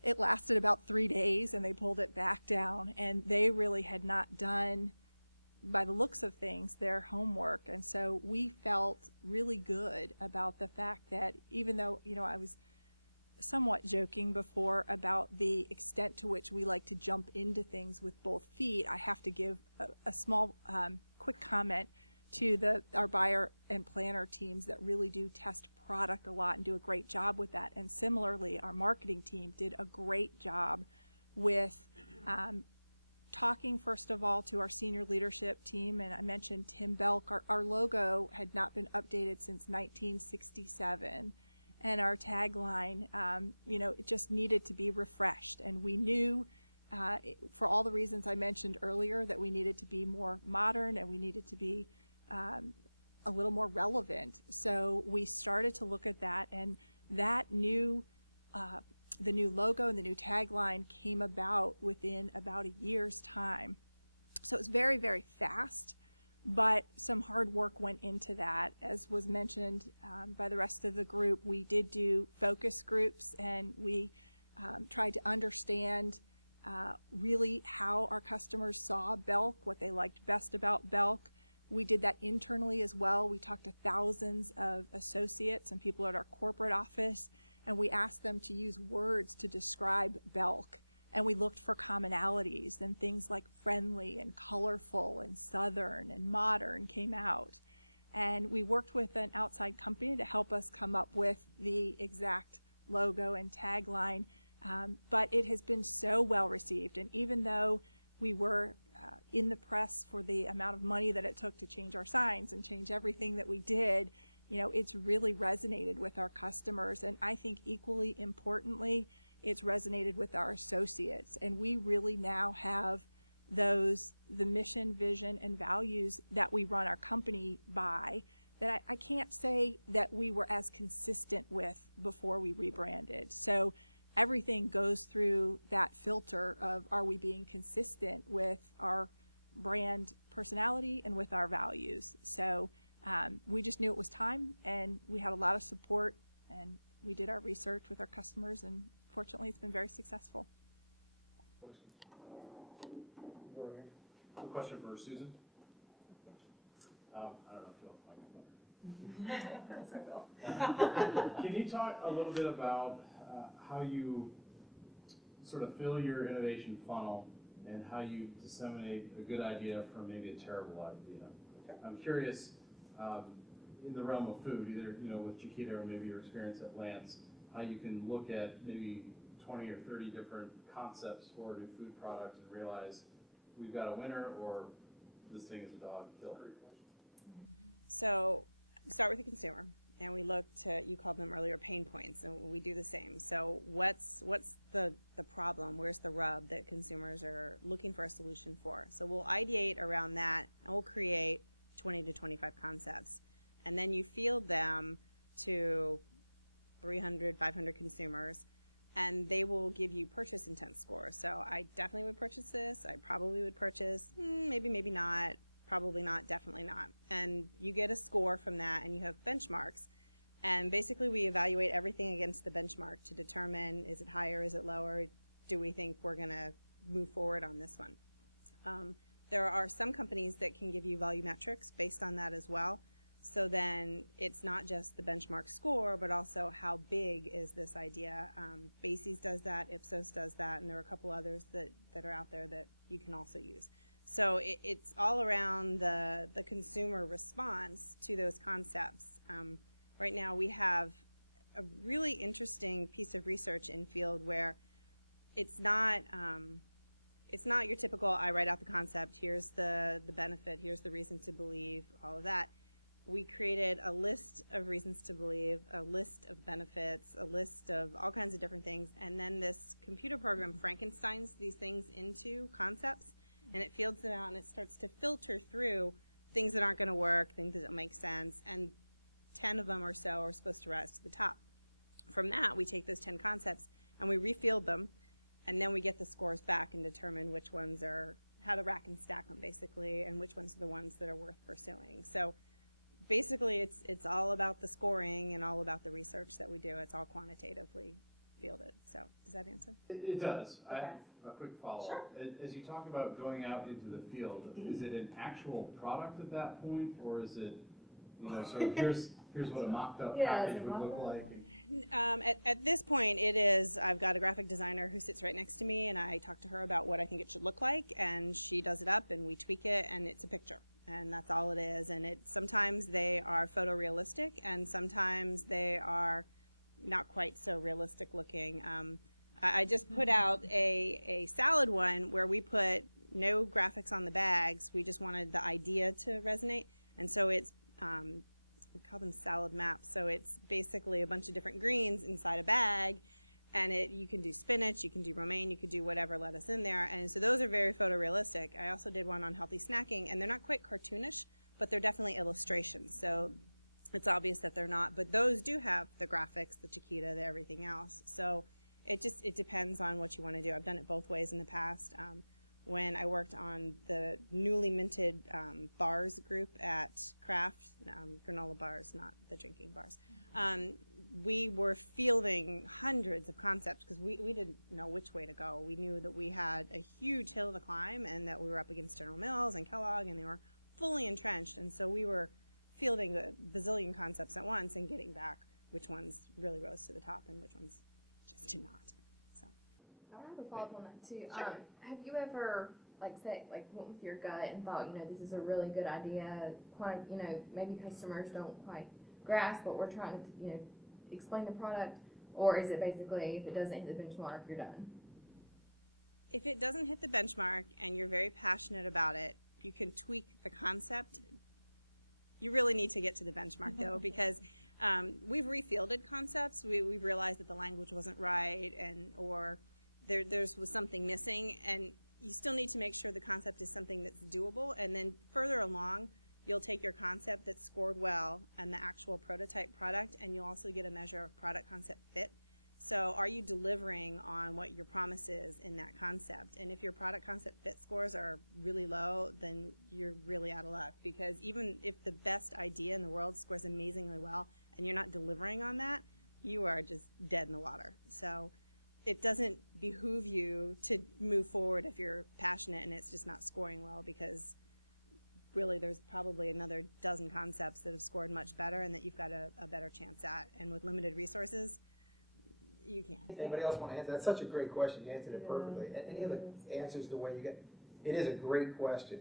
It lasted about 3 days, and they pulled it back down, and they really had not done, by the looks of things, their homework. And so we felt really good about the fact that even though, I was somewhat joking before about the extent to which we like to jump into things with both feet, I have to give a small quick comment. to our buyer and planner teams that really do test product a lot and do a great job with that. And similarly, our marketing team did a great job with talking, first of all, to our senior leadership team. And I mentioned Tim Belk. Our logo had not been updated since 1967. And our tagline, it just needed to be refreshed. And we knew, for all the reasons I mentioned earlier, that we needed to be more modern and we needed to be a little more relevant. So we started to look at that, and that new, the new logo and the new tagline came about within about a year's time. So it was very, very fast, but some hard work went into that. As was mentioned by the rest of the group, we did do focus groups, and we tried to understand really how our customers saw Belk, what they liked best about Belk. We did that internally as well. We talked to thousands of associates and people at our corporate office, and we asked them to use words to describe Belk. And we looked for commonalities, and things like friendly and colorful and southern and modern came out. And we worked with an outside company to help us come up with the exact logo and tagline. But it has been so well received. And even though we were in the press for the amount of money that it took to change our signs and change everything that we did, it's really resonated with our customers. And I think equally importantly, it's resonated with our associates. And we really now have the mission, vision, and values that we run our company by that I can't say that we were as consistent with before we rebranded. So everything goes through that filter of, are we being consistent with our brand personality and with our values? So we just knew it was time, and we had a lot of support, and we did our research with our customers, and fortunately it's been very successful. A question for Susan. I don't know if Phil. Can you talk a little bit about how you sort of fill your innovation funnel and how you disseminate a good idea from maybe a terrible idea? I'm curious, in the realm of food, either with Chiquita or maybe your experience at Lance, how you can look at maybe 20 or 30 different concepts for a new food product and realize we've got a winner or this thing is a dog killer. So start with the consumer, and we look to, you called them earlier, pain points, and we do the same. So what's the problem? Where's the rub that consumers are looking for a solution for? So we'll ideate around that, and we'll create 20 to 25 concepts. And then you field them to 300, 500 consumers, and they will give you purchase intent scores. So I definitely would purchase this. I probably would purchase, maybe, maybe not, probably not, definitely not. And you get a score from that, and you have benchmarks. And basically we evaluate everything against the benchmark to determine, is it higher, is it lower? Do we think we're gonna move forward on this one? There are some companies that can give you volumetrics based on that as well. So then it's not just the benchmark score, but also how big is this idea. Bases does that, Ipsos does that, and there are a couple others that are out there that you can also use. So it's all around the consumer response to those concepts. Right now we have a really interesting piece of research in field where it's not your typical, I write out the concept, here's the benefit, here's the reason to believe, all of that. We created a list of reasons to believe, a list of benefits, a list of all kinds of different things, and then this computer program Frankensteins these things into concepts, and it fields them out, and it starts to filter through things that aren't going to work, things that don't make sense, and 10 of them or so are supposed to rise to the top. From that, we take those 10 concepts, and we refield them, and then we get the scores back and determine which ones are, how to rack and stack them, basically, and which ones are the ones that are worth pursuing. So basically, it's all about the scoring and all about the research that we do. It's all quantitatively fielded. So does that answer? It does. Okay. I have a quick follow-up. Sure. As you talk about going out into the field, is it an actual product at that point, or is it, sort of here's what a mocked-up package would look like? At this point, it is, I've got a graphic designer who sits right next to me, and I talk to her about what I think it should look like, and she does it up, and we tweak it, and it's a picture. and that's all it is. And sometimes they are photorealistic, and sometimes they are not quite so realistic looking. I just put out a salad one where we put no graphics on the bags. We just wanted the idea to resonate, and so it's we call them salad maps. So it's basically a bunch of different greens inside a bag, and you can do spinach, you can do romaine, you could do whatever lettuce in there, and so those are very photorealistic. I also did one on healthy snacking, and they're not quite cartoonish, but they're definitely illustrations. So it's obvious that they're not, but those do have the graphics, the Chiquita, the everything else. So it depends on what you want to do. I've done it both ways in the past. When I worked on the newly minted bars group at Kraft, granola bars, not the drinking bars, we were fielding hundreds of concepts because we didn't know which way to go. We knew that we had a huge hill to climb and that we were up against General Mills and Kellogg, and they were fully entrenched. And so we were fielding a bazillion concepts at once and getting back which ones really rose to the top and which ones just did not. So I have a follow-up on that too. Have you ever went with your gut and thought, this is a really good idea, maybe customers don't quite grasp what we're trying to, explain the product, or is it basically if it doesn't hit the benchmark, you're done? If it doesn't hit the benchmark and you're very passionate about it, you can tweak the concept. You really need to get to the benchmark though, because we've refielded concepts. We've realized that the language wasn't right, or there was something missing, and you still need to make sure the concept is something that's doable. And then further along, you'll take your concept that's scored well and the actual prototype product, and you'll also get a measure of product concept fit. So are you delivering on what your promise is in that concept? And if your product concept fit scores are really low, then you're really out of luck, because even if the best idea in the world scores amazingly well and you're not delivering on that, you are just dead in the water. So it doesn't behoove you to move forward if you're passionate and it's just not scoring well, because really there's probably another dozen concepts that have scored much better and that you've got a better chance at. And with limited resources, you can't. Anybody else want to answer? That's such a great question. You answered it perfectly. Any of the answers the way you get? It is a great question.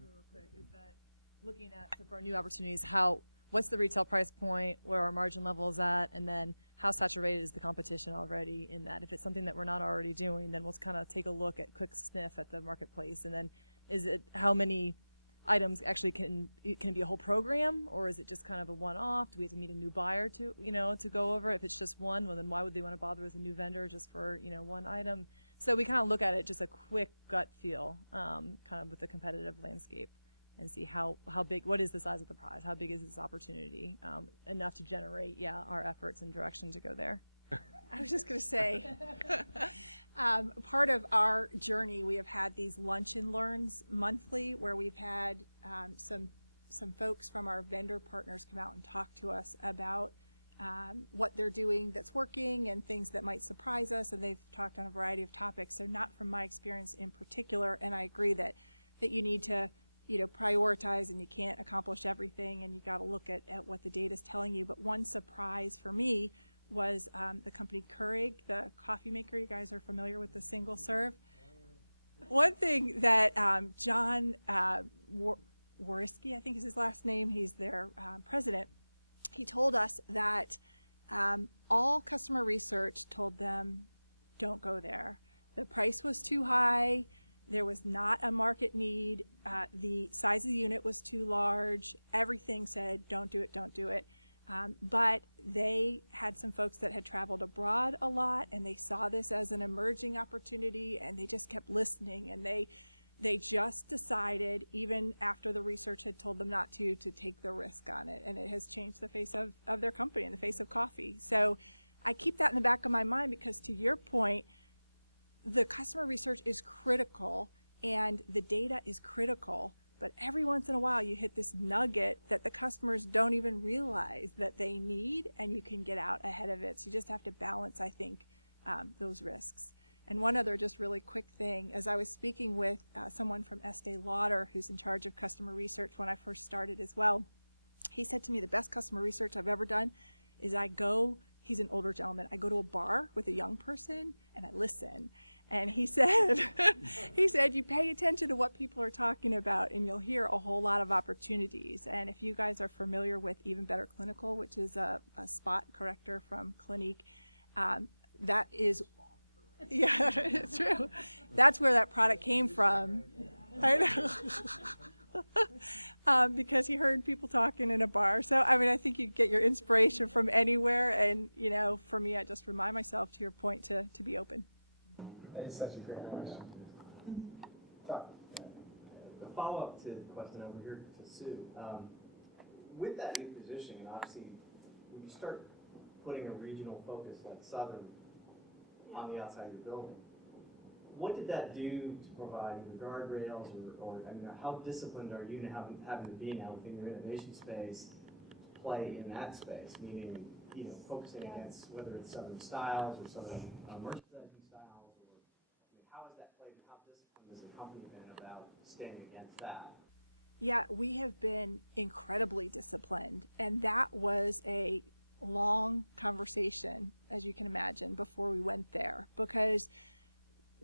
Real quick, is that looking at, so for our new opportunities, what's the retail price point, where our margin level is at, and then how saturated is the competition already in that? If it's something that we're not already doing, then we'll kind of take a look at quick sniff at the marketplace, and then is it how many items actually can it be a whole program, or is it just kind of a one-off? Do we have to meet a new buyer to go over? If it's just one, well then why would they want to bother with a new vendor just for one item? So we kind of look at it just a quick gut feel, kind of with the competitive landscape, and see how big, what is the size of the prize? How big is this opportunity? Enough to generate, our efforts and direction to go there. I was just going to say, part of our journey, we have had these lunch and learns monthly, where we've had some folks from our vendor partners come out and talk to us about what they're doing that's working and things that might surprise us, and they've talked on a variety of topics. So not from my experience in particular, and I agree that you need to prioritize, and you can't accomplish everything, and you got to look at what the data is telling you. But one surprise for me was the company Keurig, the coffee maker. You guys are familiar with the single serve. One thing that John Wariski, I think is his last name, he's their president, he told us that all customer research told them, don't go there. The price was too high. There was not a market need. The size of the unit was too large. Everything said, don't do it, don't do it. But they had some folks that had traveled abroad a lot, and they saw this as an emerging opportunity, and they just kept listening, and they just decided, even after the research had told them not to take the risk on it, and it has changed the face of their company and the face of coffee. So I keep that in the back of my mind, because to your point, the customer research is critical and the data is critical, but every once in a while you hit this nugget that the customers don't even realize that they need, and you can get out ahead of it. So you just have to balance, I think, those risks. And one other just really quick thing, as I was speaking with someone from Estee Lauder who's in charge of customer research when I first started as well, he said to me, the best customer research I've ever done is he's an older gentleman, I go to a bar with a young person and I listen. And he said, you pay attention to what people are talking about and you'll hear a whole lot of opportunities. And if you guys are familiar with Even Better Clinical, which is a spot corrector from Clinique, that is, yeah, it's true. That's where that product came from. I know. Because he heard people talking in a bar. So, I mean, I think you get your inspiration from anywhere. And, you know, for me, I just remind myself, to your point, to be open. That is such a great question. The follow-up to the question over here to Sue, with that new positioning, and obviously, when you start putting a regional focus like Southern on the outside of your building, what did that do to provide either guardrails or I mean, how disciplined are you having to be now within your innovation space to play in that space? Meaning, you know, focusing against whether it's Southern styles or Southern merchandising styles, or I mean, how has that played and how disciplined has the company been about standing against that? Yeah, we have been incredibly disciplined, and that was a long conversation, as you can imagine, before we went there, because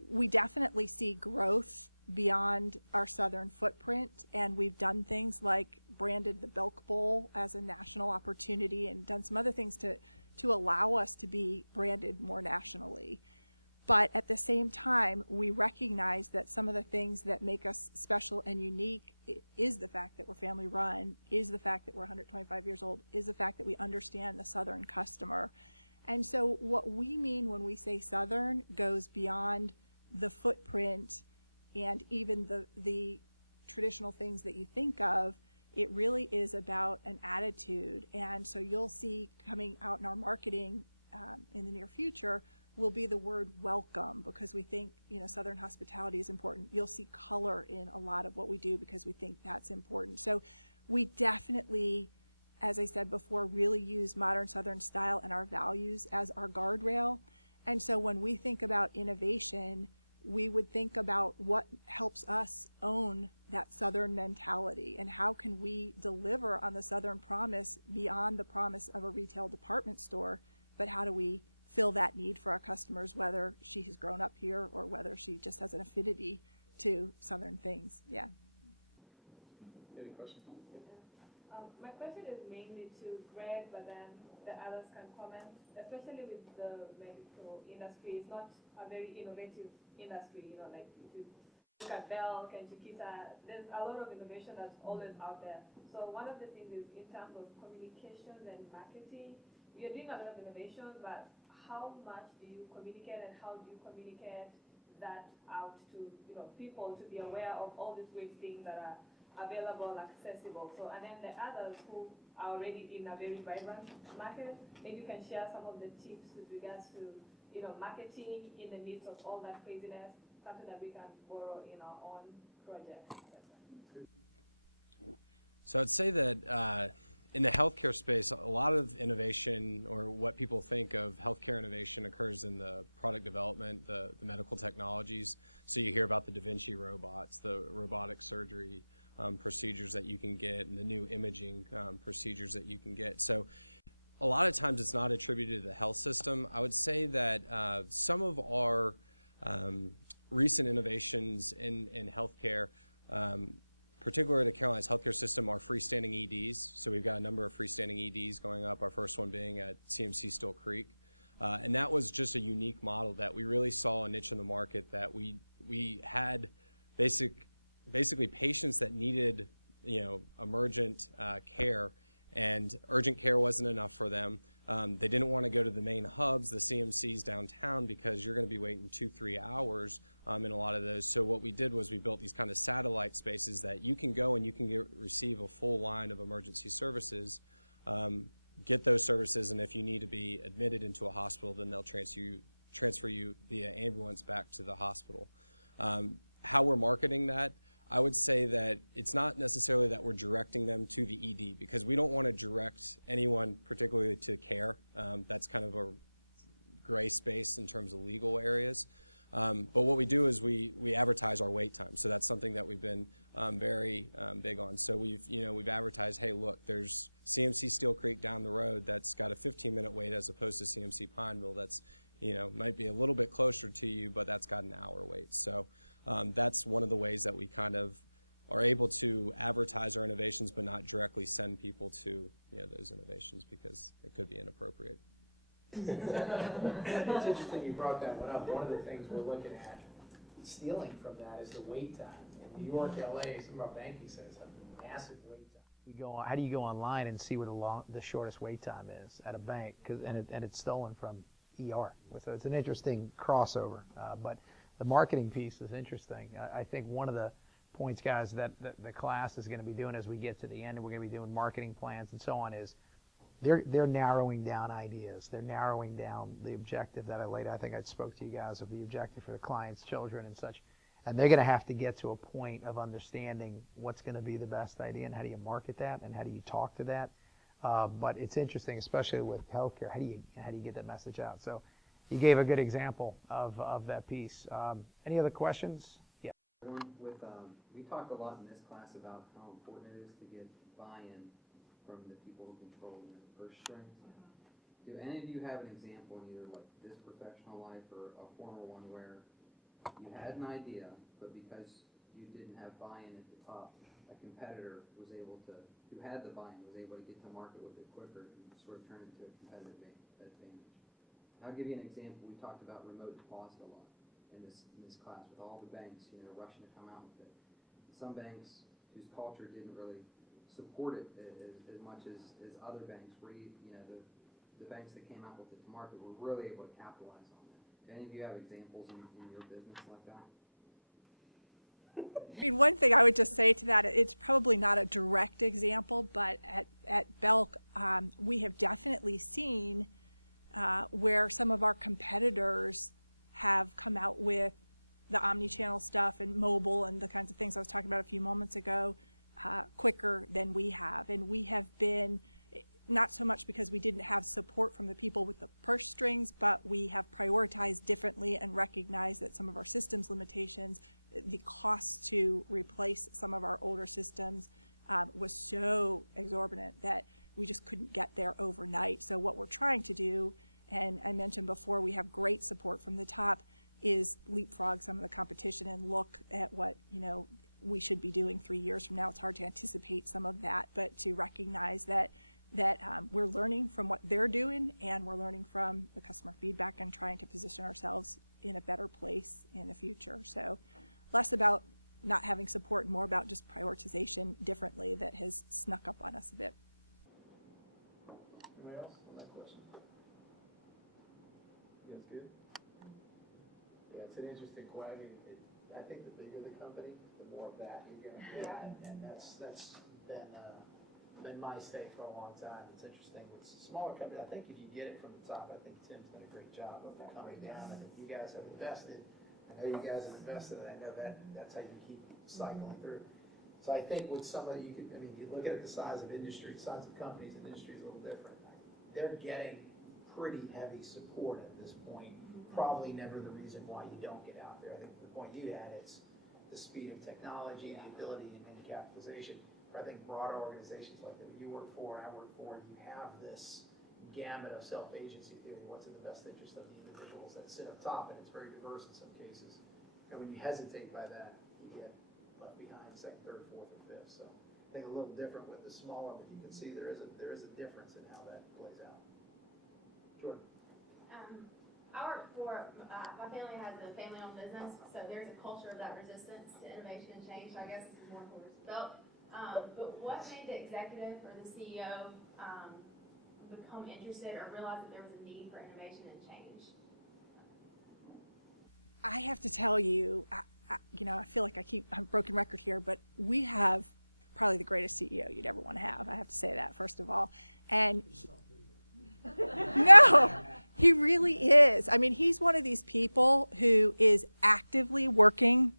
we definitely see growth beyond our Southern footprint, and we've done things like branded the Belk Bowl as a national opportunity and done some other things to allow us to be branded more nationally. But at the same time, we recognize that some of the things that make us special and unique is the fact that we're family run, is the fact that we're 125 years old, is the fact that we understand the Southern customer. And so what we mean when we say Southern goes beyond the footprint and even the traditional things that you think of. It really is about an attitude. And so you'll see coming out in our marketing in the near future will be the word welcome, because we think, you know, Southern hospitality is important. You'll see color in a lot of what we do because we think that's important. So we definitely, as I said before, really use modern Southern style and our values as our guardrail. And so when we think about innovation, we would think about what helps us own that Southern mentality and how can we deliver on the Southern promise beyond the promise of a retail department store, but how do we fill that need for our customers, whether she has grown up here or whether she just has an affinity to Southern things. Yeah. Any questions? My question is mainly to Greg, but then the others can comment, especially with the medical industry. It's not a very innovative industry, you know, like if you look at Belk and Chiquita, there's a lot of innovation that's always out there. So one of the things is in terms of communications and marketing, you're doing a lot of innovation, but how much do you communicate and how do you communicate that out to, you know, people to be aware of all these great things that are available, accessible. So, and then the others who are already in a very vibrant market, maybe you can share some of the tips with regards to, you know, marketing in the midst of all that craziness, something that we can borrow in our own projects. So I'd say that in the healthcare space, a lot of innovation, or what people think of healthcare innovation, occurs in the product development, the medical technologies. So you hear about the Da Vinci robots, the robotic surgery procedures that you can get, and the new imaging procedures that you can get. So a lot of times it's not attributed to the health system. I would say that some of our recent innovations in healthcare, particularly the Carolinas healthcare system, are freestanding EDs. So we've got a number of freestanding EDs going up, our first one being at CMC Still Creek. And that was just a unique model that we really saw a niche in the market, that we had basically patients that needed, you know, emergent care, and urgent care wasn't enough for them. They didn't want to go to the main hubs, the CMCs downtown, because you're going to be waiting 2-3 hours in a lot of those. So what we did was we built these kind of satellite spaces that you can go and you can receive a full line of emergency services, get those services, and if you need to be admitted into a hospital, then they'll transfer you via ambulance back to the hospital. How we're marketing that, I would say that it's not necessarily that we're directing them to the ED, because we don't want to direct anyone particularly to care. That's kind of a gray space in terms of legal areas. But what we do is we advertise our wait time. So that's something that we've been very big on. So we've advertised, hey, look, there's CMC Steel Creek down the road that's got a 15-minute wait as opposed to CMC Pineville that's might be a little bit closer to you, but that's got an hour wait. So that's one of the ways that we kind of are able to advertise our innovations, but not directly send people to those innovations because it could be inappropriate. It's interesting you brought that one up. One of the things we're looking at stealing from that is the wait time. In New York, LA, some of our banking centers have massive wait time. How do you go online and see what the shortest wait time is at a bank? And it's stolen from ER. So it's an interesting crossover. But the marketing piece is interesting. I think one of the points, guys, that the class is going to be doing as we get to the end, and we're going to be doing marketing plans and so on, is they're narrowing down ideas. They're narrowing down the objective that I laid out. I think I spoke to you guys of the objective for the clients, children, and such. And they're going to have to get to a point of understanding what's going to be the best idea and how do you market that and how do you talk to that. But it's interesting, especially with healthcare. How do you get that message out? So you gave a good example of that piece. Any other questions? Yeah. We talk a lot in this class about how important it is to get buy-in from the people who control the purse strings. Do any of you have an example in either like this professional life or a former one where you had an idea, but because you didn't have buy-in at the top, a competitor was able to, who had the buy-in, was able to get to market with it quicker and sort of turn it into a competitive advantage? I'll give you an example. We talked about remote deposit a lot in this class with all the banks, rushing to come out with it. Some banks whose culture didn't really support it as much as other banks were, the banks that came out with it to market were really able to capitalize on it. Do any of you have examples in your business like that? I mean, one thing I would just say to that, it's probably not a direct example, but at Belk, we have definitely seen where some of our competitors have come out with the omni-channel stuff and mobile and the kinds of things I was talking about a few moments ago quicker than we have. And we have been, not so much because we didn't have support from the people with the purse strings, but we have prioritized differently and recognized that some of our systems limitations, the cost to replace some of our older systems was so exorbitant that we just couldn't get there overnight. So what we're trying to do, and I mentioned before, we have great support from the top, is leapfrog some of the competition and look at what we should be doing 3 years from now. It's hard to anticipate some of that, but to recognize that we're learning from what they're doing and we're learning from the customer feedback and trying to position ourselves in a better place in the future. So less about not having support and more about just prioritization differently that has snuck up on us a bit. Anybody else on that question? That's good. Yeah, it's an interesting question. I think the bigger the company, the more of that you're going to get, and that's been my stake for a long time. It's interesting with smaller companies. I think if you get it from the top, I think Tim's done a great job of coming down. I think you guys have invested. I know you guys have invested, and I know that's how you keep cycling through. So I think with some of you look at the size of industry, size of companies, and industry is a little different. They're getting pretty heavy support at this point. Probably never the reason why you don't get out there. I think the point you had is the speed of technology and the ability and capitalization. I think broader organizations like that you work for and I work for, you have this gamut of self-agency theory. What's in the best interest of the individuals that sit up top, and it's very diverse in some cases. And when you hesitate by that, you get left behind second, third, fourth, or fifth. So I think a little different with the smaller, but you can see there is a difference in how that plays out. Jordan. I work for, my family has a family-owned business, so there's a culture of that resistance to innovation and change. So I guess this is more towards Belk. But what made the executive or the CEO become interested or realize that there was a need for innovation and change? I have to tell you, I feel like I'm a broken record here, but we have probably the greatest CEO you'd ever want to have. I have to say that, first of all. And no, he really is. I mean, he's one of these people who is actively working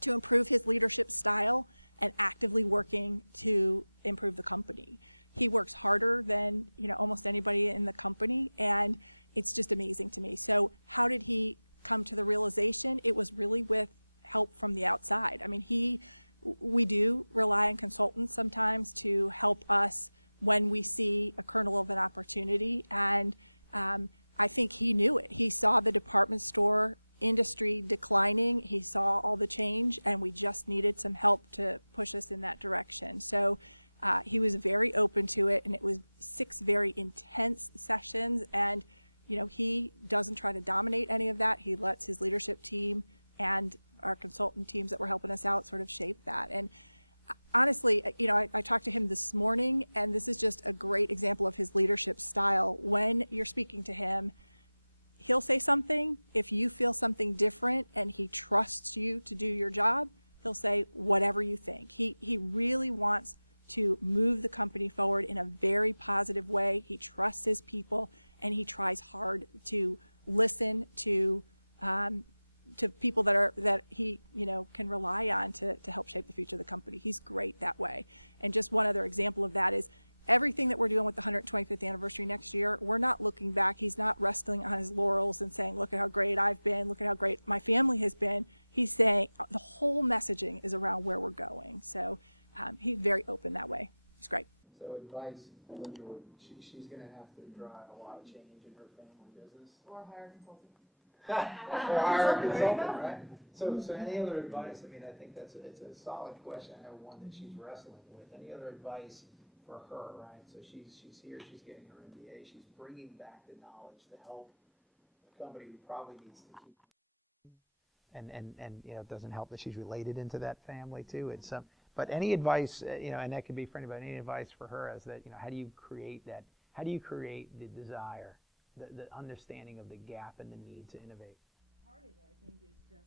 to improve his leadership style and actively working to improve the company. He works harder than almost anybody in the company, and it's just amazing to me. So how did he come to the realization? It was really with help from the outside. I mean, we do rely on consultants sometimes to help us when we see a kernel of an opportunity, and I think he knew it. He saw the department store industry declining. He saw all the change, and we just needed some help to push us in that direction. So he was very open to it, and it was 6 very intense sessions. And, you know, he doesn't try to dominate any of that. He lets his leadership team and our consultant teams that were helping us out sort of shape that. And honestly, you know, I talked to him this morning, and this is just a great example of his leadership style. When you're speaking to him, he'll say something. If you feel something different and he trusts you to do your job, he'll say whatever you think. He really wants to move the company forward in a very positive way. He trusts his people, and he tries hard to listen to people that he, you know, can rely on to help shape the future of the company. He's great that way. And just one other example of that is everything that we're doing with the 125th anniversary next year, we're not looking back. He's not resting on his laurels and saying, look at how great I've been, look at how great my family has been. He's saying the whole messaging is around where we're going. So he's very open that way. He's great. So advice, she's going to have to drive a lot of change in her family business. Or hire a consultant. Or hire a consultant, right? So any other advice? I mean, I think it's a solid question. I know one that she's wrestling with. Any other advice for her, right? So she's here, she's getting her MBA, she's bringing back the knowledge to help a company who probably needs to keep. And you know, it doesn't help that she's related into that family too. It's but any advice, you know, and that could be for anybody. Any advice for her as that, you know, how do you create that? How do you create the desire, the understanding of the gap and the need to innovate? Part of it, I think, is just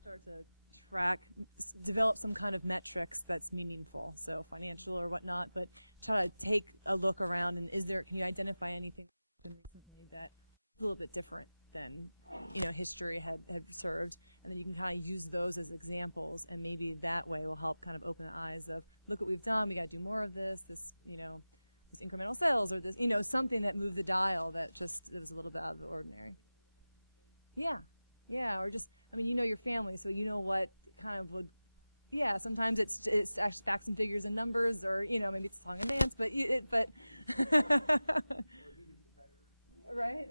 start to track, develop some kind of metrics that's meaningful, so financial or whatnot, but try to take a look around and can you identify anything recently that's a little bit different than, you know, history had served, and then you can kind of use those as examples, and maybe that way will help kind of open the eyes of, look what we've done, we got to do more of this, you know, this incremental sales, or this, you know, something that moved the dial that was a little bit out of the ordinary. Yeah, or just, I mean, you know your family, so you know what kind of would, yeah, sometimes it's actually facts and figures and numbers, or, you know, maybe it's song and dance, but right?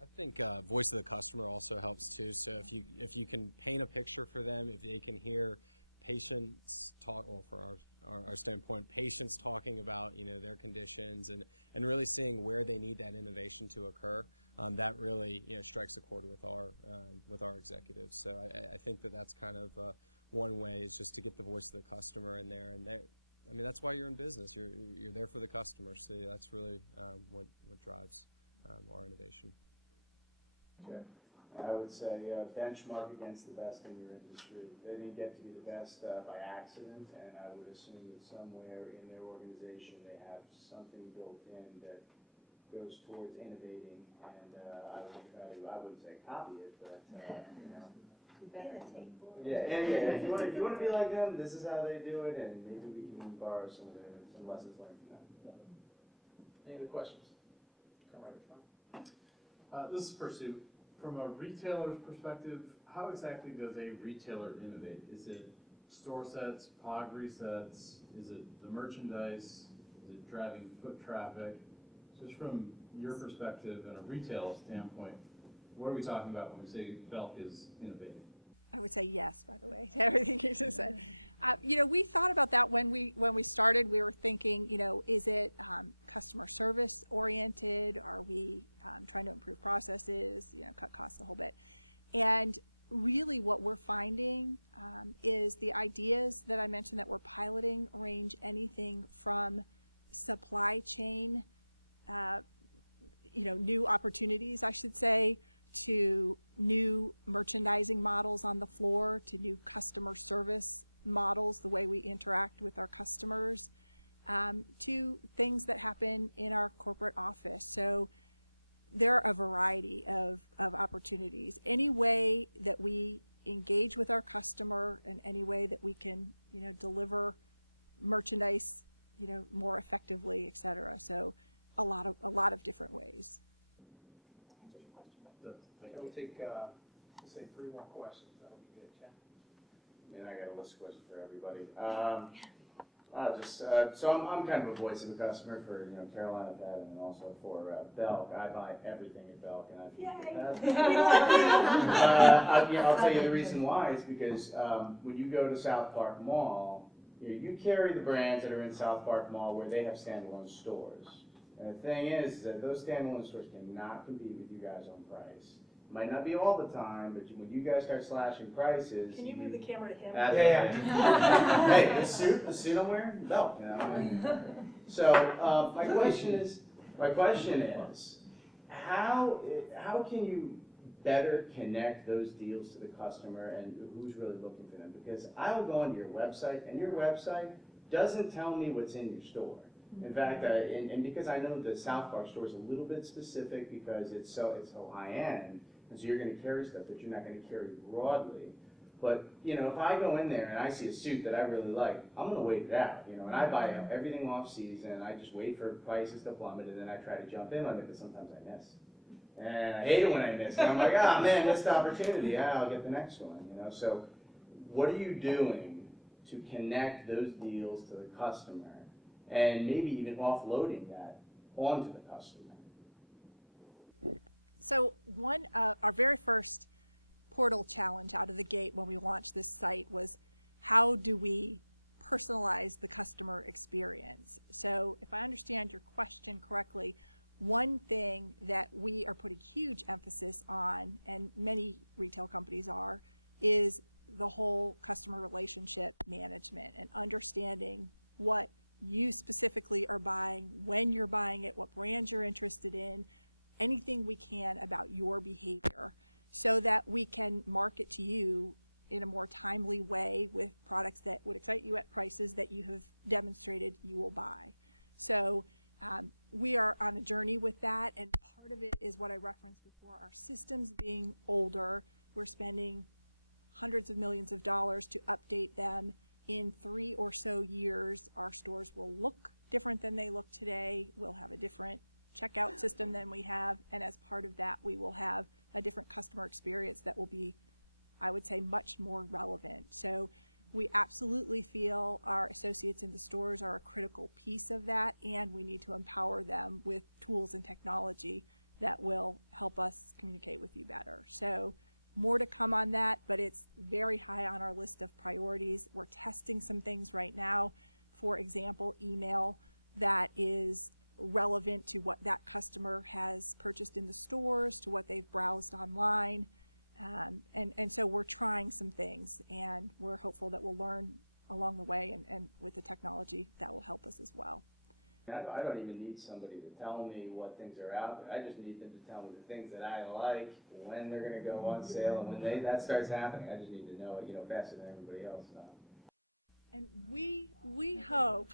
I think voice of the customer also helps too. So if you can paint a picture for them, if they can hear patients talk, well, for our standpoint, patients talking about, you know, their conditions and really seeing where they need that innovation to occur, that really, you know, strikes a chord with our executives. So I think that's kind of one way, is just to get the voice of the customer in there, and I mean, that's why you're in business. You're there for the customer. So that's really what drives our innovation. Okay. I would say benchmark against the best in your industry. They didn't get to be the best by accident, and I would assume that somewhere in their organization they have something built in that goes towards innovating, and I would try to, I wouldn't say copy it, but you know. Yeah. If you want to be like them, this is how they do it, and maybe we can borrow some lessons learned from them. Any other questions? Come right in front. This is for Sue. From a retailer's perspective, how exactly does a retailer innovate? Is it store sets, product resets? Is it the merchandise? Is it driving foot traffic? Just from your perspective and a retail standpoint, what are we talking about when we say Belk is innovating? I would say yes, by the way, to everything you just said. You know, we thought about that when we started. We were thinking, you know, is it customer service oriented? Are we trying to improve processes, you know, cut costs a whole bit? And really what we're finding is the ideas that I mentioned that we're piloting range anything from supply chain, you know, new opportunities, I should say, to new merchandising models on the floor, to new customer service models, the way we interact with our customers, to things that happen in our corporate office. So there are a variety of opportunities. Any way that we engage with our customer and any way that we can, you know, deliver merchandise, you know, more effectively, et cetera. So a lot of different ways. We'll take, say 3 more questions. That'll be good, Jen. I got a list of questions for everybody. So I'm kind of a voice of the customer for Carolina Pet and then also for Belk. I buy everything at Belk and I feed the pet. I'll tell you the reason why is because when you go to South Park Mall, you carry the brands that are in South Park Mall where they have standalone stores. And the thing is that those standalone stores cannot compete with you guys on price. Might not be all the time, but when you guys start slashing prices, Can you move the camera to him? Yeah. Hey, the suit I'm wearing, Belk. So my question is, how can you better connect those deals to the customer and who's really looking for them? Because I will go onto your website, and your website doesn't tell me what's in your store. In fact, and because I know the South Park store is a little bit specific because it's so high end, and so you're going to carry stuff that you're not going to carry broadly. But if I go in there and I see a suit that I really like, I'm going to wait it out. And I buy everything off season, and I just wait for prices to plummet, and then I try to jump in on it, but sometimes I miss. And I hate it when I miss. And I'm like, oh man, missed opportunity. I'll get the next one. So what are you doing to connect those deals to the customer? And maybe even offloading that onto the customer. So our very first portal challenge out of the gate when we launched this site was, how do we personalize the customer experience? So if I understand your question correctly, one thing that we are putting huge emphasis on, and many retail companies are, is the whole customer relationship management and understanding what you specifically are buying, when you're buying it, what brand you're interested in, anything we can about your behavior so that we can market to you in a more timely way with products that would excite you at prices that you have demonstrated you will buy. So we are on a journey with that, and part of it is what I referenced before, our systems being older. We're spending hundreds of millions of dollars to update them. In 3 or so years, our stores will look different than they look today. We'll have a different checkout system than we have, and as part of that, we will have a different customer experience that will be, I would say, much more relevant. So we absolutely feel our associates in the stores are a critical piece of that, and we need to empower them with tools and technology that will help us communicate with you better. So more to come on that, but it's very high on our list of priorities. We're testing some things right now. For example, email that is relevant to what that customer has purchased in the stores, to what they've browsed online. And so we're trying some things, and we're hopeful that we'll learn along the way, and with the technology that will help us as well. I don't even need somebody to tell me what things are out there. I just need them to tell me the things that I like, when they're going to go on sale, and when that starts happening. I just need to know it, faster than everybody else knows. And we hope,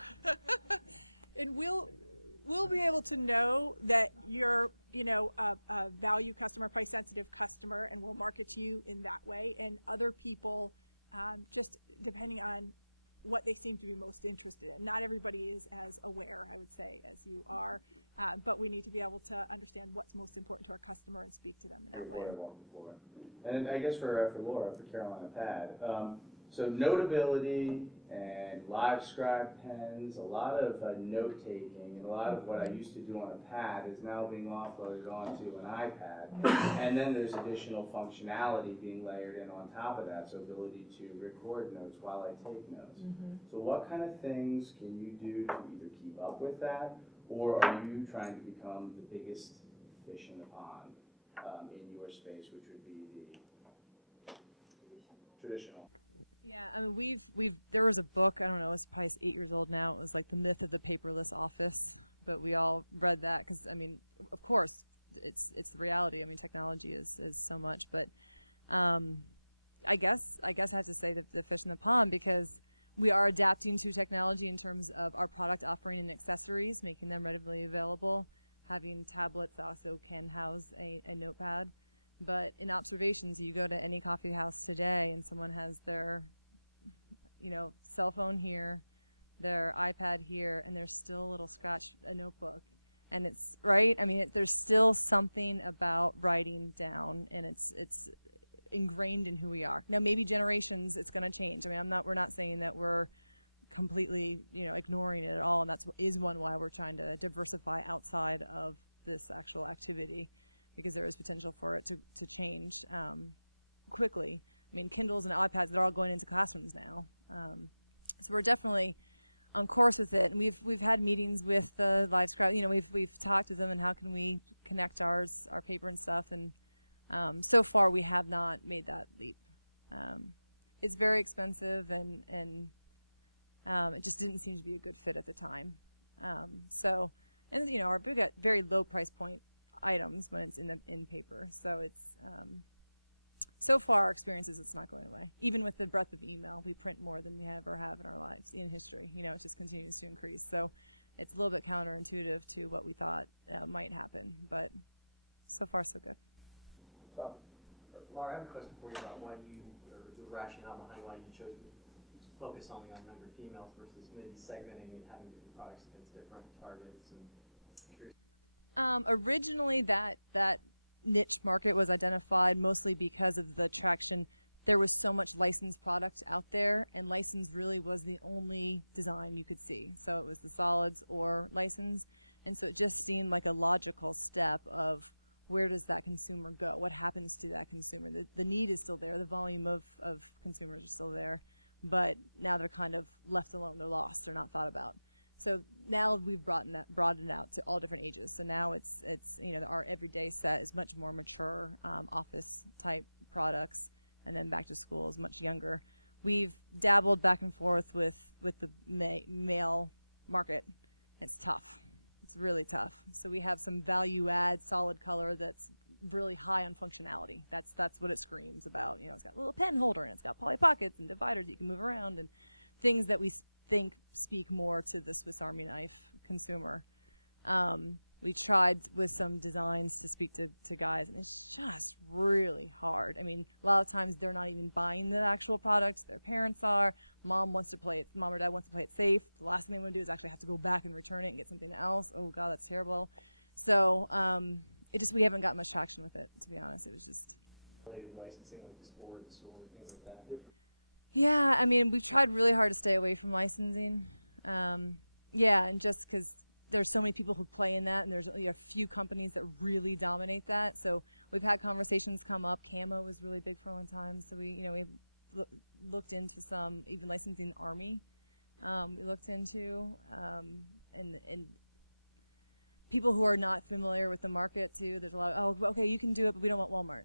and we'll be able to know that you're, a value customer, price sensitive customer, and we'll market to you in that way. And other people, just depending on what they seem to be most interested in. Not everybody is as aware, I would say, as you are, but we need to be able to understand what's most important to our customer and speak to them in that way. And I guess for Laura, for Carolina Pad, so notability and live scribe pens, a lot of note-taking, and a lot of what I used to do on a pad is now being offloaded onto an iPad. And then there's additional functionality being layered in on top of that, so ability to record notes while I take notes. So what kind of things can you do to either keep up with that, or are you trying to become the biggest fish in the pond in your space, which would be the traditional? Yeah, I mean, there was a book, I don't know, it's probably 8 years old now. It was like The Myth of the Paperless Office, but we all read that because, I mean, of course, it's the reality. I mean, technology is so much, but I guess I have to say the fish in the pond, because we are adapting to technology in terms of our product offering and accessories, making them readily available, having tablets that also can house a notepad. But in observations, you go to any coffee house today and someone has their, cell phone here, their iPad here, and there's still a little a notebook. And it's, right? I mean, there's still something about writing down, and it's ingrained in who we are. Now, maybe generations, it's going to change. I mean, we're not saying that we're completely, ignoring it at all. And is one why we're trying to diversify outside of this actual activity, because there is potential for it to change quickly. I mean, Kindles and iPads, they're all going into classrooms now. So we're definitely on course with it. And we've had meetings with the LiveScribe. We've talked with them and how can we connect our paper and stuff. And so far we have not made that leap. It's very expensive and it just didn't seem to be a good fit at the time. We got very low price point items when it's in paper. So it's so far our experience is it's not going away. Even with the breadth of email, we print more than we ever have in our lives in history. It just continues to increase. So it's a little bit counterintuitive to what we thought might happen, but so far so good. Laura, I have a question for you about why you, or the rationale behind why you chose to focus only on younger females versus maybe segmenting and having different products against different targets. Originally, that niche market was identified mostly because of the traction. There was so much licensed product out there, and license really was the only design you could see. So it was the solids or license, and so it just seemed like a logical step of where does that consumer go? What happens to that consumer? The need is still there. The volume of consumers are still there, but now they're kind of left alone. They're lost. They're not thought about. So now we've broadened it out to all different ages. So now it's our everyday set is much more mature, office type products, and then back to school is much younger. We've dabbled back and forth with the male market. It's tough. It's really tough. So we have some value add solid color that's really high on functionality. That's what it screams about. It's got a little pen holder and it's got poly pockets and dividers that you can move around and things that we think speak more to the Swiss Army knife consumer. We tried with some designs to speak to guys, and it's just really hard. I mean, a lot of times they're not even buying the actual product. Their parents are. Mom or dad wants to play it safe. The last thing they want to do is actually have to go back and return it and get something else. Oh God, that's terrible. So we haven't got much traction with it, to be honest. It was just Licensing like sports or things like that. Yeah, I mean, we've tried really hard to stay away from licensing. And just because there's so many people who play in that, and there's only a few companies that really dominate that. So we've had conversations come up. Camo was really big for a long time. So we looked into some, even licensing the Army. We looked into, and people who are not familiar with the market too. There's a lot of, okay, you can do it, but we don't want Walmart.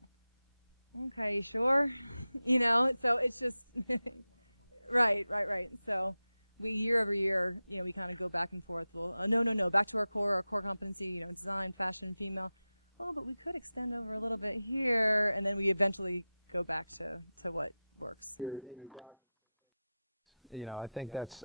Okay, you sure? So it's just right. So we year over year, we kind of go back and forth. Well, no, back to our core competency, design, fashion, female. Oh, but we could extend over a little bit here, and then we eventually go back to what works. I think that's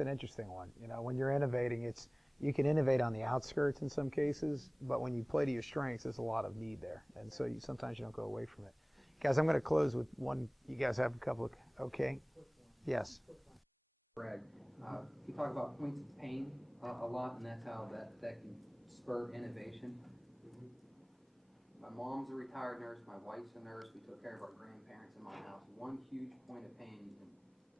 an interesting one. When you're innovating, you can innovate on the outskirts in some cases, but when you play to your strengths, there's a lot of need there, and so sometimes you don't go away from it. Guys, I'm going to close with one. You guys have a couple of, okay? Yes. Greg, you talk about points of pain a lot, and that's how that can spur innovation. My mom's a retired nurse. My wife's a nurse. We took care of our grandparents in my house. One huge point of pain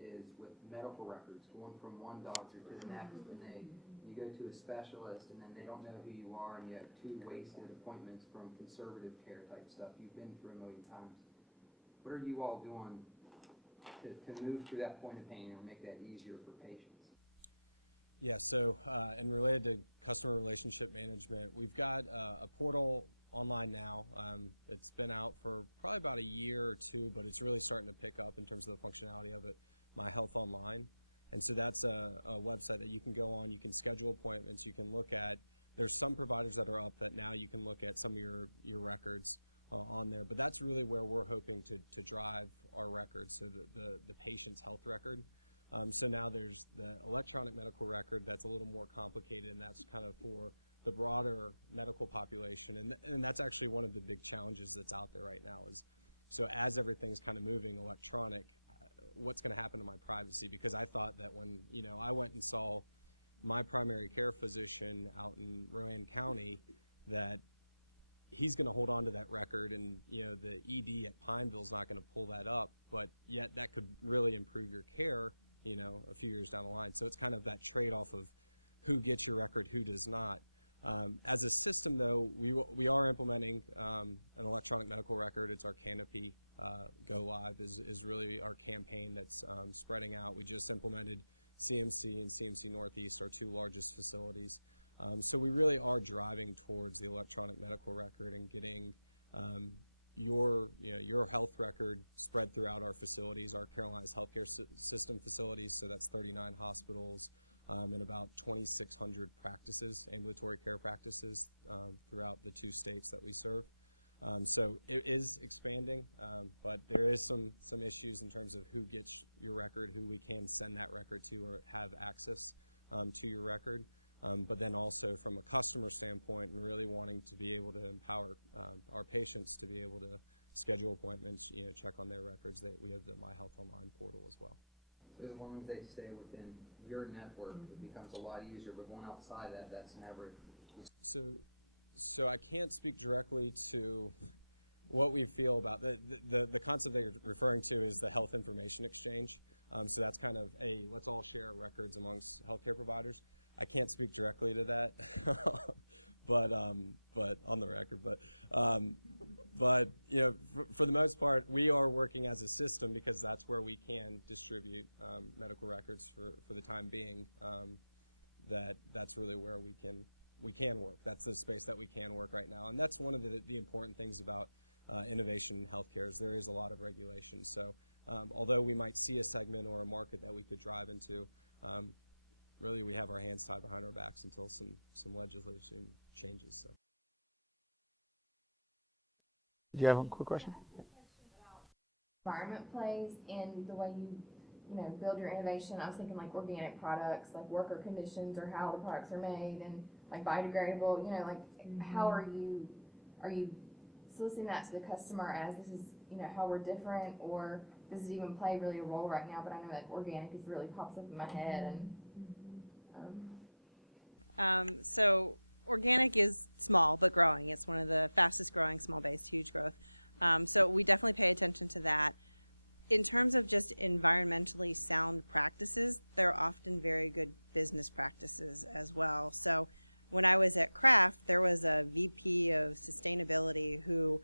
is with medical records, going from one doctor to the next, and you go to a specialist, and then they don't know who you are, and you have 2 wasted appointments from conservative care type stuff you've been through a million times. What are you all doing to move through that point of pain or make that easier for patients? Yeah, so and related to customer relationship management, we've got a portal online now. It's been out for probably about a year or 2, but it's really starting to pick up in terms of the functionality of it, My Health Online. And so that's a website that you can go on, you can schedule appointments, you can look at, there's some providers that are up that now you can look at some of your records on there, but that's really where we're hoping to drive our records, so the patient's health record. So now there's the electronic medical record that's a little more complicated, and that's kind of for the broader medical population, and that's actually one of the big challenges that's out there right now is, so as everything's kind of moving electronic, what's going to happen to my privacy? Because I thought that when I went and saw my primary care physician out in Rowan County, that he's going to hold on to that record, and the ED at Pineville is not going to pull that up, but yet that could really improve your care a few years down the line. So it's kind of that trade-off of who gets your record, who does not. As a system, though, we are implementing an electronic medical record. It's our Canopy Go Live is really our campaign that's spreading out. We just implemented CMC and CMC Northeast, our two largest facilities. So we really are driving towards the electronic medical record and getting your health record spread throughout our facilities, our Carolinas healthcare system facilities. So that's 39 hospitals and about 2,600 practices, ambulatory care practices throughout the 2 states that we serve. So it is expanding, but there is some issues in terms of who gets your record, who we can send that record to or have access to your record. But then also from a customer standpoint and really wanting to be able to empower our patients to be able to schedule appointments, check on their records. We have the My Health Online portal as well. So as long as they stay within your network, it becomes a lot easier, but going outside that's never. So I can't speak directly to what we feel about the concept that you're referring to is the health information exchange. So that's kind of let's all share records amongst healthcare providers. I can't speak directly to that, but on the record. But for the most part, we are working as a system because that's where we can distribute medical records for the time being. That's really where we can work. That's the space that we can work right now, and that's one of the important things about innovation in healthcare is there is a lot of regulation. So although we might see a segment or a market that we could drive into. Really, we have our hands tied behind our backs until some legislation changes. So, do you have a quick question? Environment plays in the way you build your innovation. I was thinking like organic products, like worker conditions, or how the products are made, and like biodegradable. How are you soliciting that to the customer as this is how we're different, or does it even play really a role right now? But I know that organic is really pops up in my head and. So organic is small but growing. It's one of the fastest growing, small base, huge growth. So we definitely pay attention to that. In terms of just environmentally sound practices, they're often very good business practices as well. So when I was at Kraft, there was a VP of sustainability who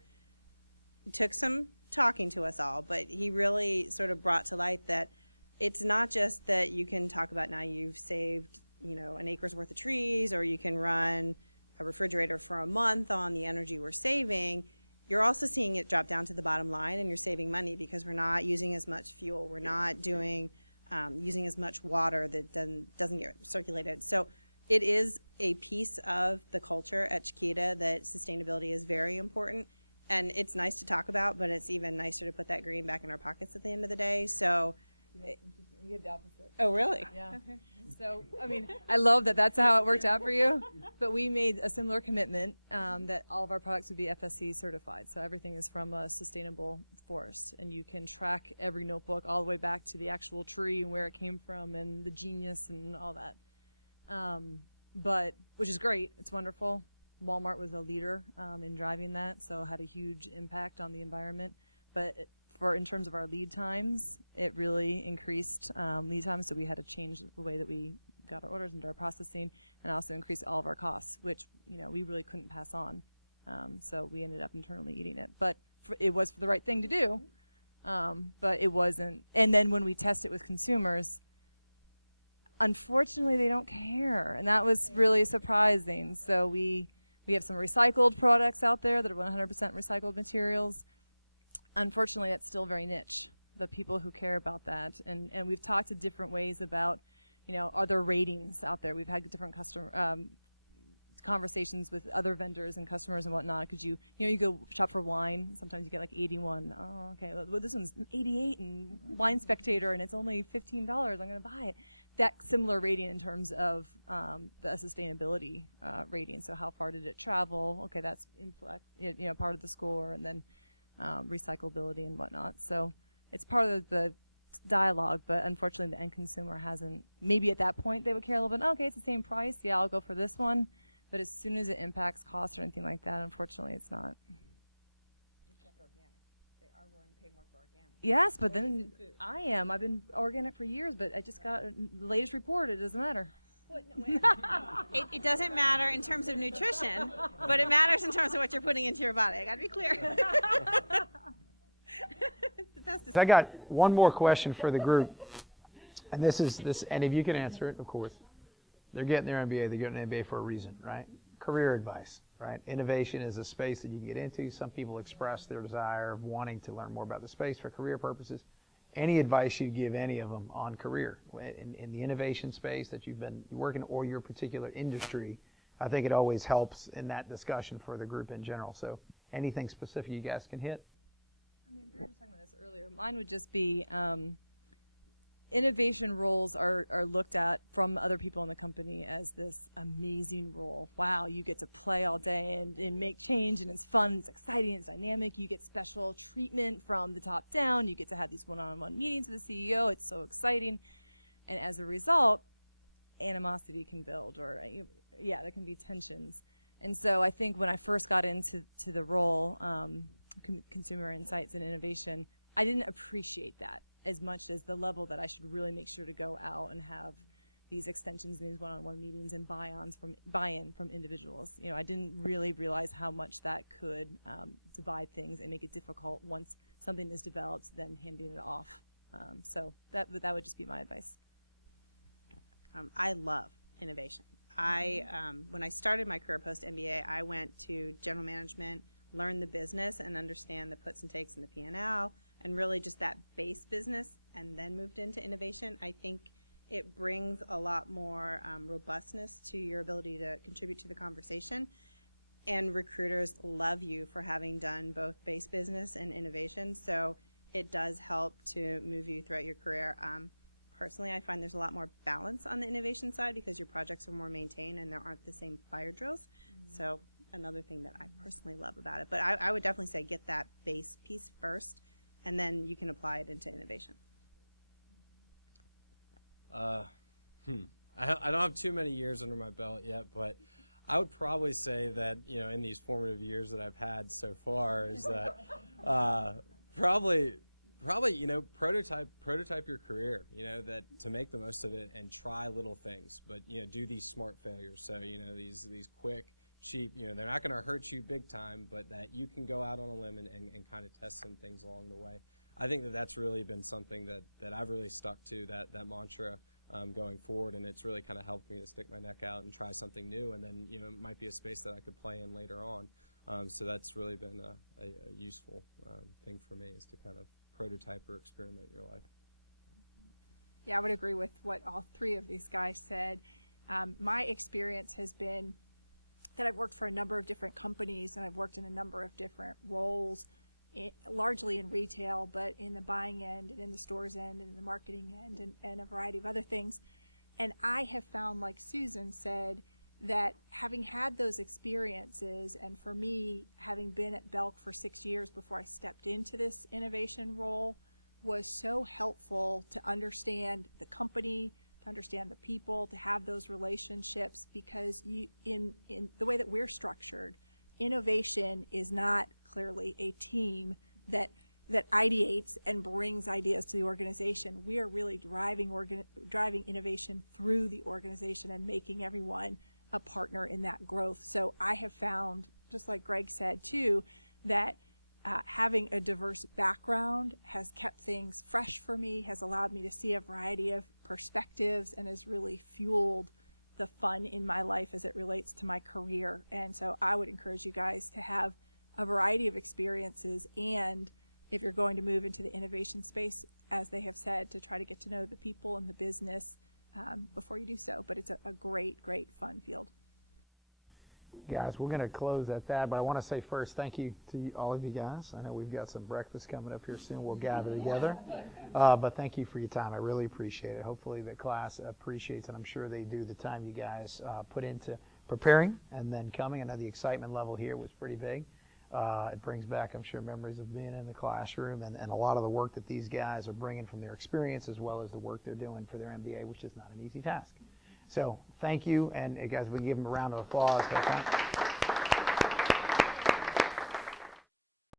took some talking to us all, but he really sort of brought to light that it's not just that you can talk about now you've saved an acre's worth of trees, or you can run a refrigerator for a month on the energy we're saving. You're also seeing it drop down to the bottom line, and you're saving money because we're not using as much fuel. We're not doing using as much water that doesn't get circulated. So it is a piece of the culture at Chiquita that sustainability is very important, and it's nice to talk about, but it's even nicer to put that green back in our pockets at the end of the day. So. You get the opposite. Oh, really? Yeah. So, I love that that's how it worked out for you. But we made a similar commitment that all of our products would be FSC certified. So everything is from a sustainable forest. And you can track every notebook all the way back to the actual tree and where it came from and the genius and all that. But, which is great. It's wonderful. Walmart was a leader in driving that, so had a huge impact on the environment. But in terms of our lead times, it really increased lead times, so we had to change the way that we got our orders into our processing, and also increase all of our costs, which we really couldn't pass on. So we ended up internally eating it. But it was the right thing to do, but it wasn't. And then when we test it with consumers, unfortunately, they don't care, and that was really surprising. So we have some recycled products out there that are 100% recycled materials. Unfortunately, that's still very niche, the people who care about that. And we've talked to different ways about, are there ratings out there? We've had different conversations with other vendors and customers and whatnot. Because you go shop for wine, sometimes you get like 81. Oh, okay, well, this one's 88 in Wine Spectator, and it's only $15. I'm going to buy it. That similar rating in terms of the sustainability rating. So how far did it travel? Okay, that's part of the score, and then recyclability and whatnot. So it's part of the dialogue, but unfortunately the end consumer hasn't. Maybe at that point they would care a little bit. Okay, it's the same price. Yeah, I'll go for this one. But as soon as it impacts cost or anything like that, unfortunately, it's not. Except organic. They are willing to pay more for organic. Yes, but then I am. I've been organic for years, but I just got the latest report. It doesn't matter. It doesn't matter in terms of nutrition, but it matters in terms of what you're putting into your body. I got to be clear. It's the best. I got one more question for the group, and and if you can answer it, of course. They're getting their MBA. They're getting an MBA for a reason, right? Career advice, right? Innovation is a space that you can get into. Some people express their desire of wanting to learn more about the space for career purposes. Any advice you'd give any of them on career in the innovation space that you've been working, or your particular industry, I think it always helps in that discussion for the group in general. So anything specific you guys can hit? I mean, we were just talking about this earlier. Mine would just be innovation roles are looked at from other people in the company as this amazing role. Wow, you get to play all day and make change, and it's fun, it's exciting, it's dynamic. You get special treatment from the top down. You get to have these one-on-one meetings with the CEO. It's so exciting. And as a result, animosity can build, or there can be tensions. And so I think when I first got into the role, consumer insights and innovation, I didn't appreciate that as much as the level that I should really make sure to go out and have these extensions and these one-on-one meetings and buy-in from individuals. I didn't really realize how much that could divide things and make it difficult once something is developed, then handing it off. So that would just be my advice. I love innovation. When I started my career post-MBA, I went to general management, learn the business and understand the puts and takes in the P&L, and really just that base business, and then moved into innovation. I think it brings a lot more robustness to your ability to contribute to the conversation. And recruiters love you for having done both base business and innovation. So it does help to move you throughout your career. Personally, I find there's a lot more balance on the innovation side because your projects are more maintained and there aren't the same fire drills. Mm-hmm. So another thing that I personally love about it. But I would definitely say get that base piece first, and then you can apply it into innovation. I don't have too many years under my belt yet, but I would probably say that, in these formative years that I've had so far is that probably, prototype your career, that to make the most of it and try little things, but, do these smart failures. So, these quick, cheap, they're not going to hurt you big time, but that you can go out on a limb and kind of test some things along the way. I think that's really been something that I've really stuck to, that mantra going forward, and it's really kind of helped me to stick my neck out and try something new, and then, it might be a space that I could play in later on. So that's really been a useful thing for me, is to kind of prototype or experiment in your life. Yeah, I would agree with what all three of these guys said. My experience has been that I've worked for a number of different companies, and I've worked in a number of different roles, largely in retail, but in the buying end and in the stores end and in the marketing end and a variety of other things. And I have found, like Susan said, that having had those experiences, and for me, having been at Belk for 6 years before I stepped into this innovation role, was so helpful to understand the company, to understand the people, to have those relationships, because in the way that we're structured, innovation is not clearly a team that ideates and brings ideas to the organization. We are really driving innovation through the organization and making everyone a partner in that growth. So I have found, just like Greg said too, that having a diverse background has kept things fresh for me, has allowed me to see a variety of perspectives, and has really fueled the fun in my life as it relates to my career. And so I would encourage you guys to have a variety of experiences, and if you're going to move into the innovation space, as they have said, to try to get to know the people and the business before you do so. But it's a great, great fun field. Guys, we're going to close at that, but I want to say first thank you to all of you guys. I know we've got some breakfast coming up here soon. We'll gather together. But thank you for your time. I really appreciate it. Hopefully the class appreciates it. I'm sure they do, the time you guys put into preparing and then coming. I know the excitement level here was pretty big. It brings back, I'm sure, memories of being in the classroom and a lot of the work that these guys are bringing from their experience, as well as the work they're doing for their MBA, which is not an easy task. So thank you, and guys, we can give them a round of applause.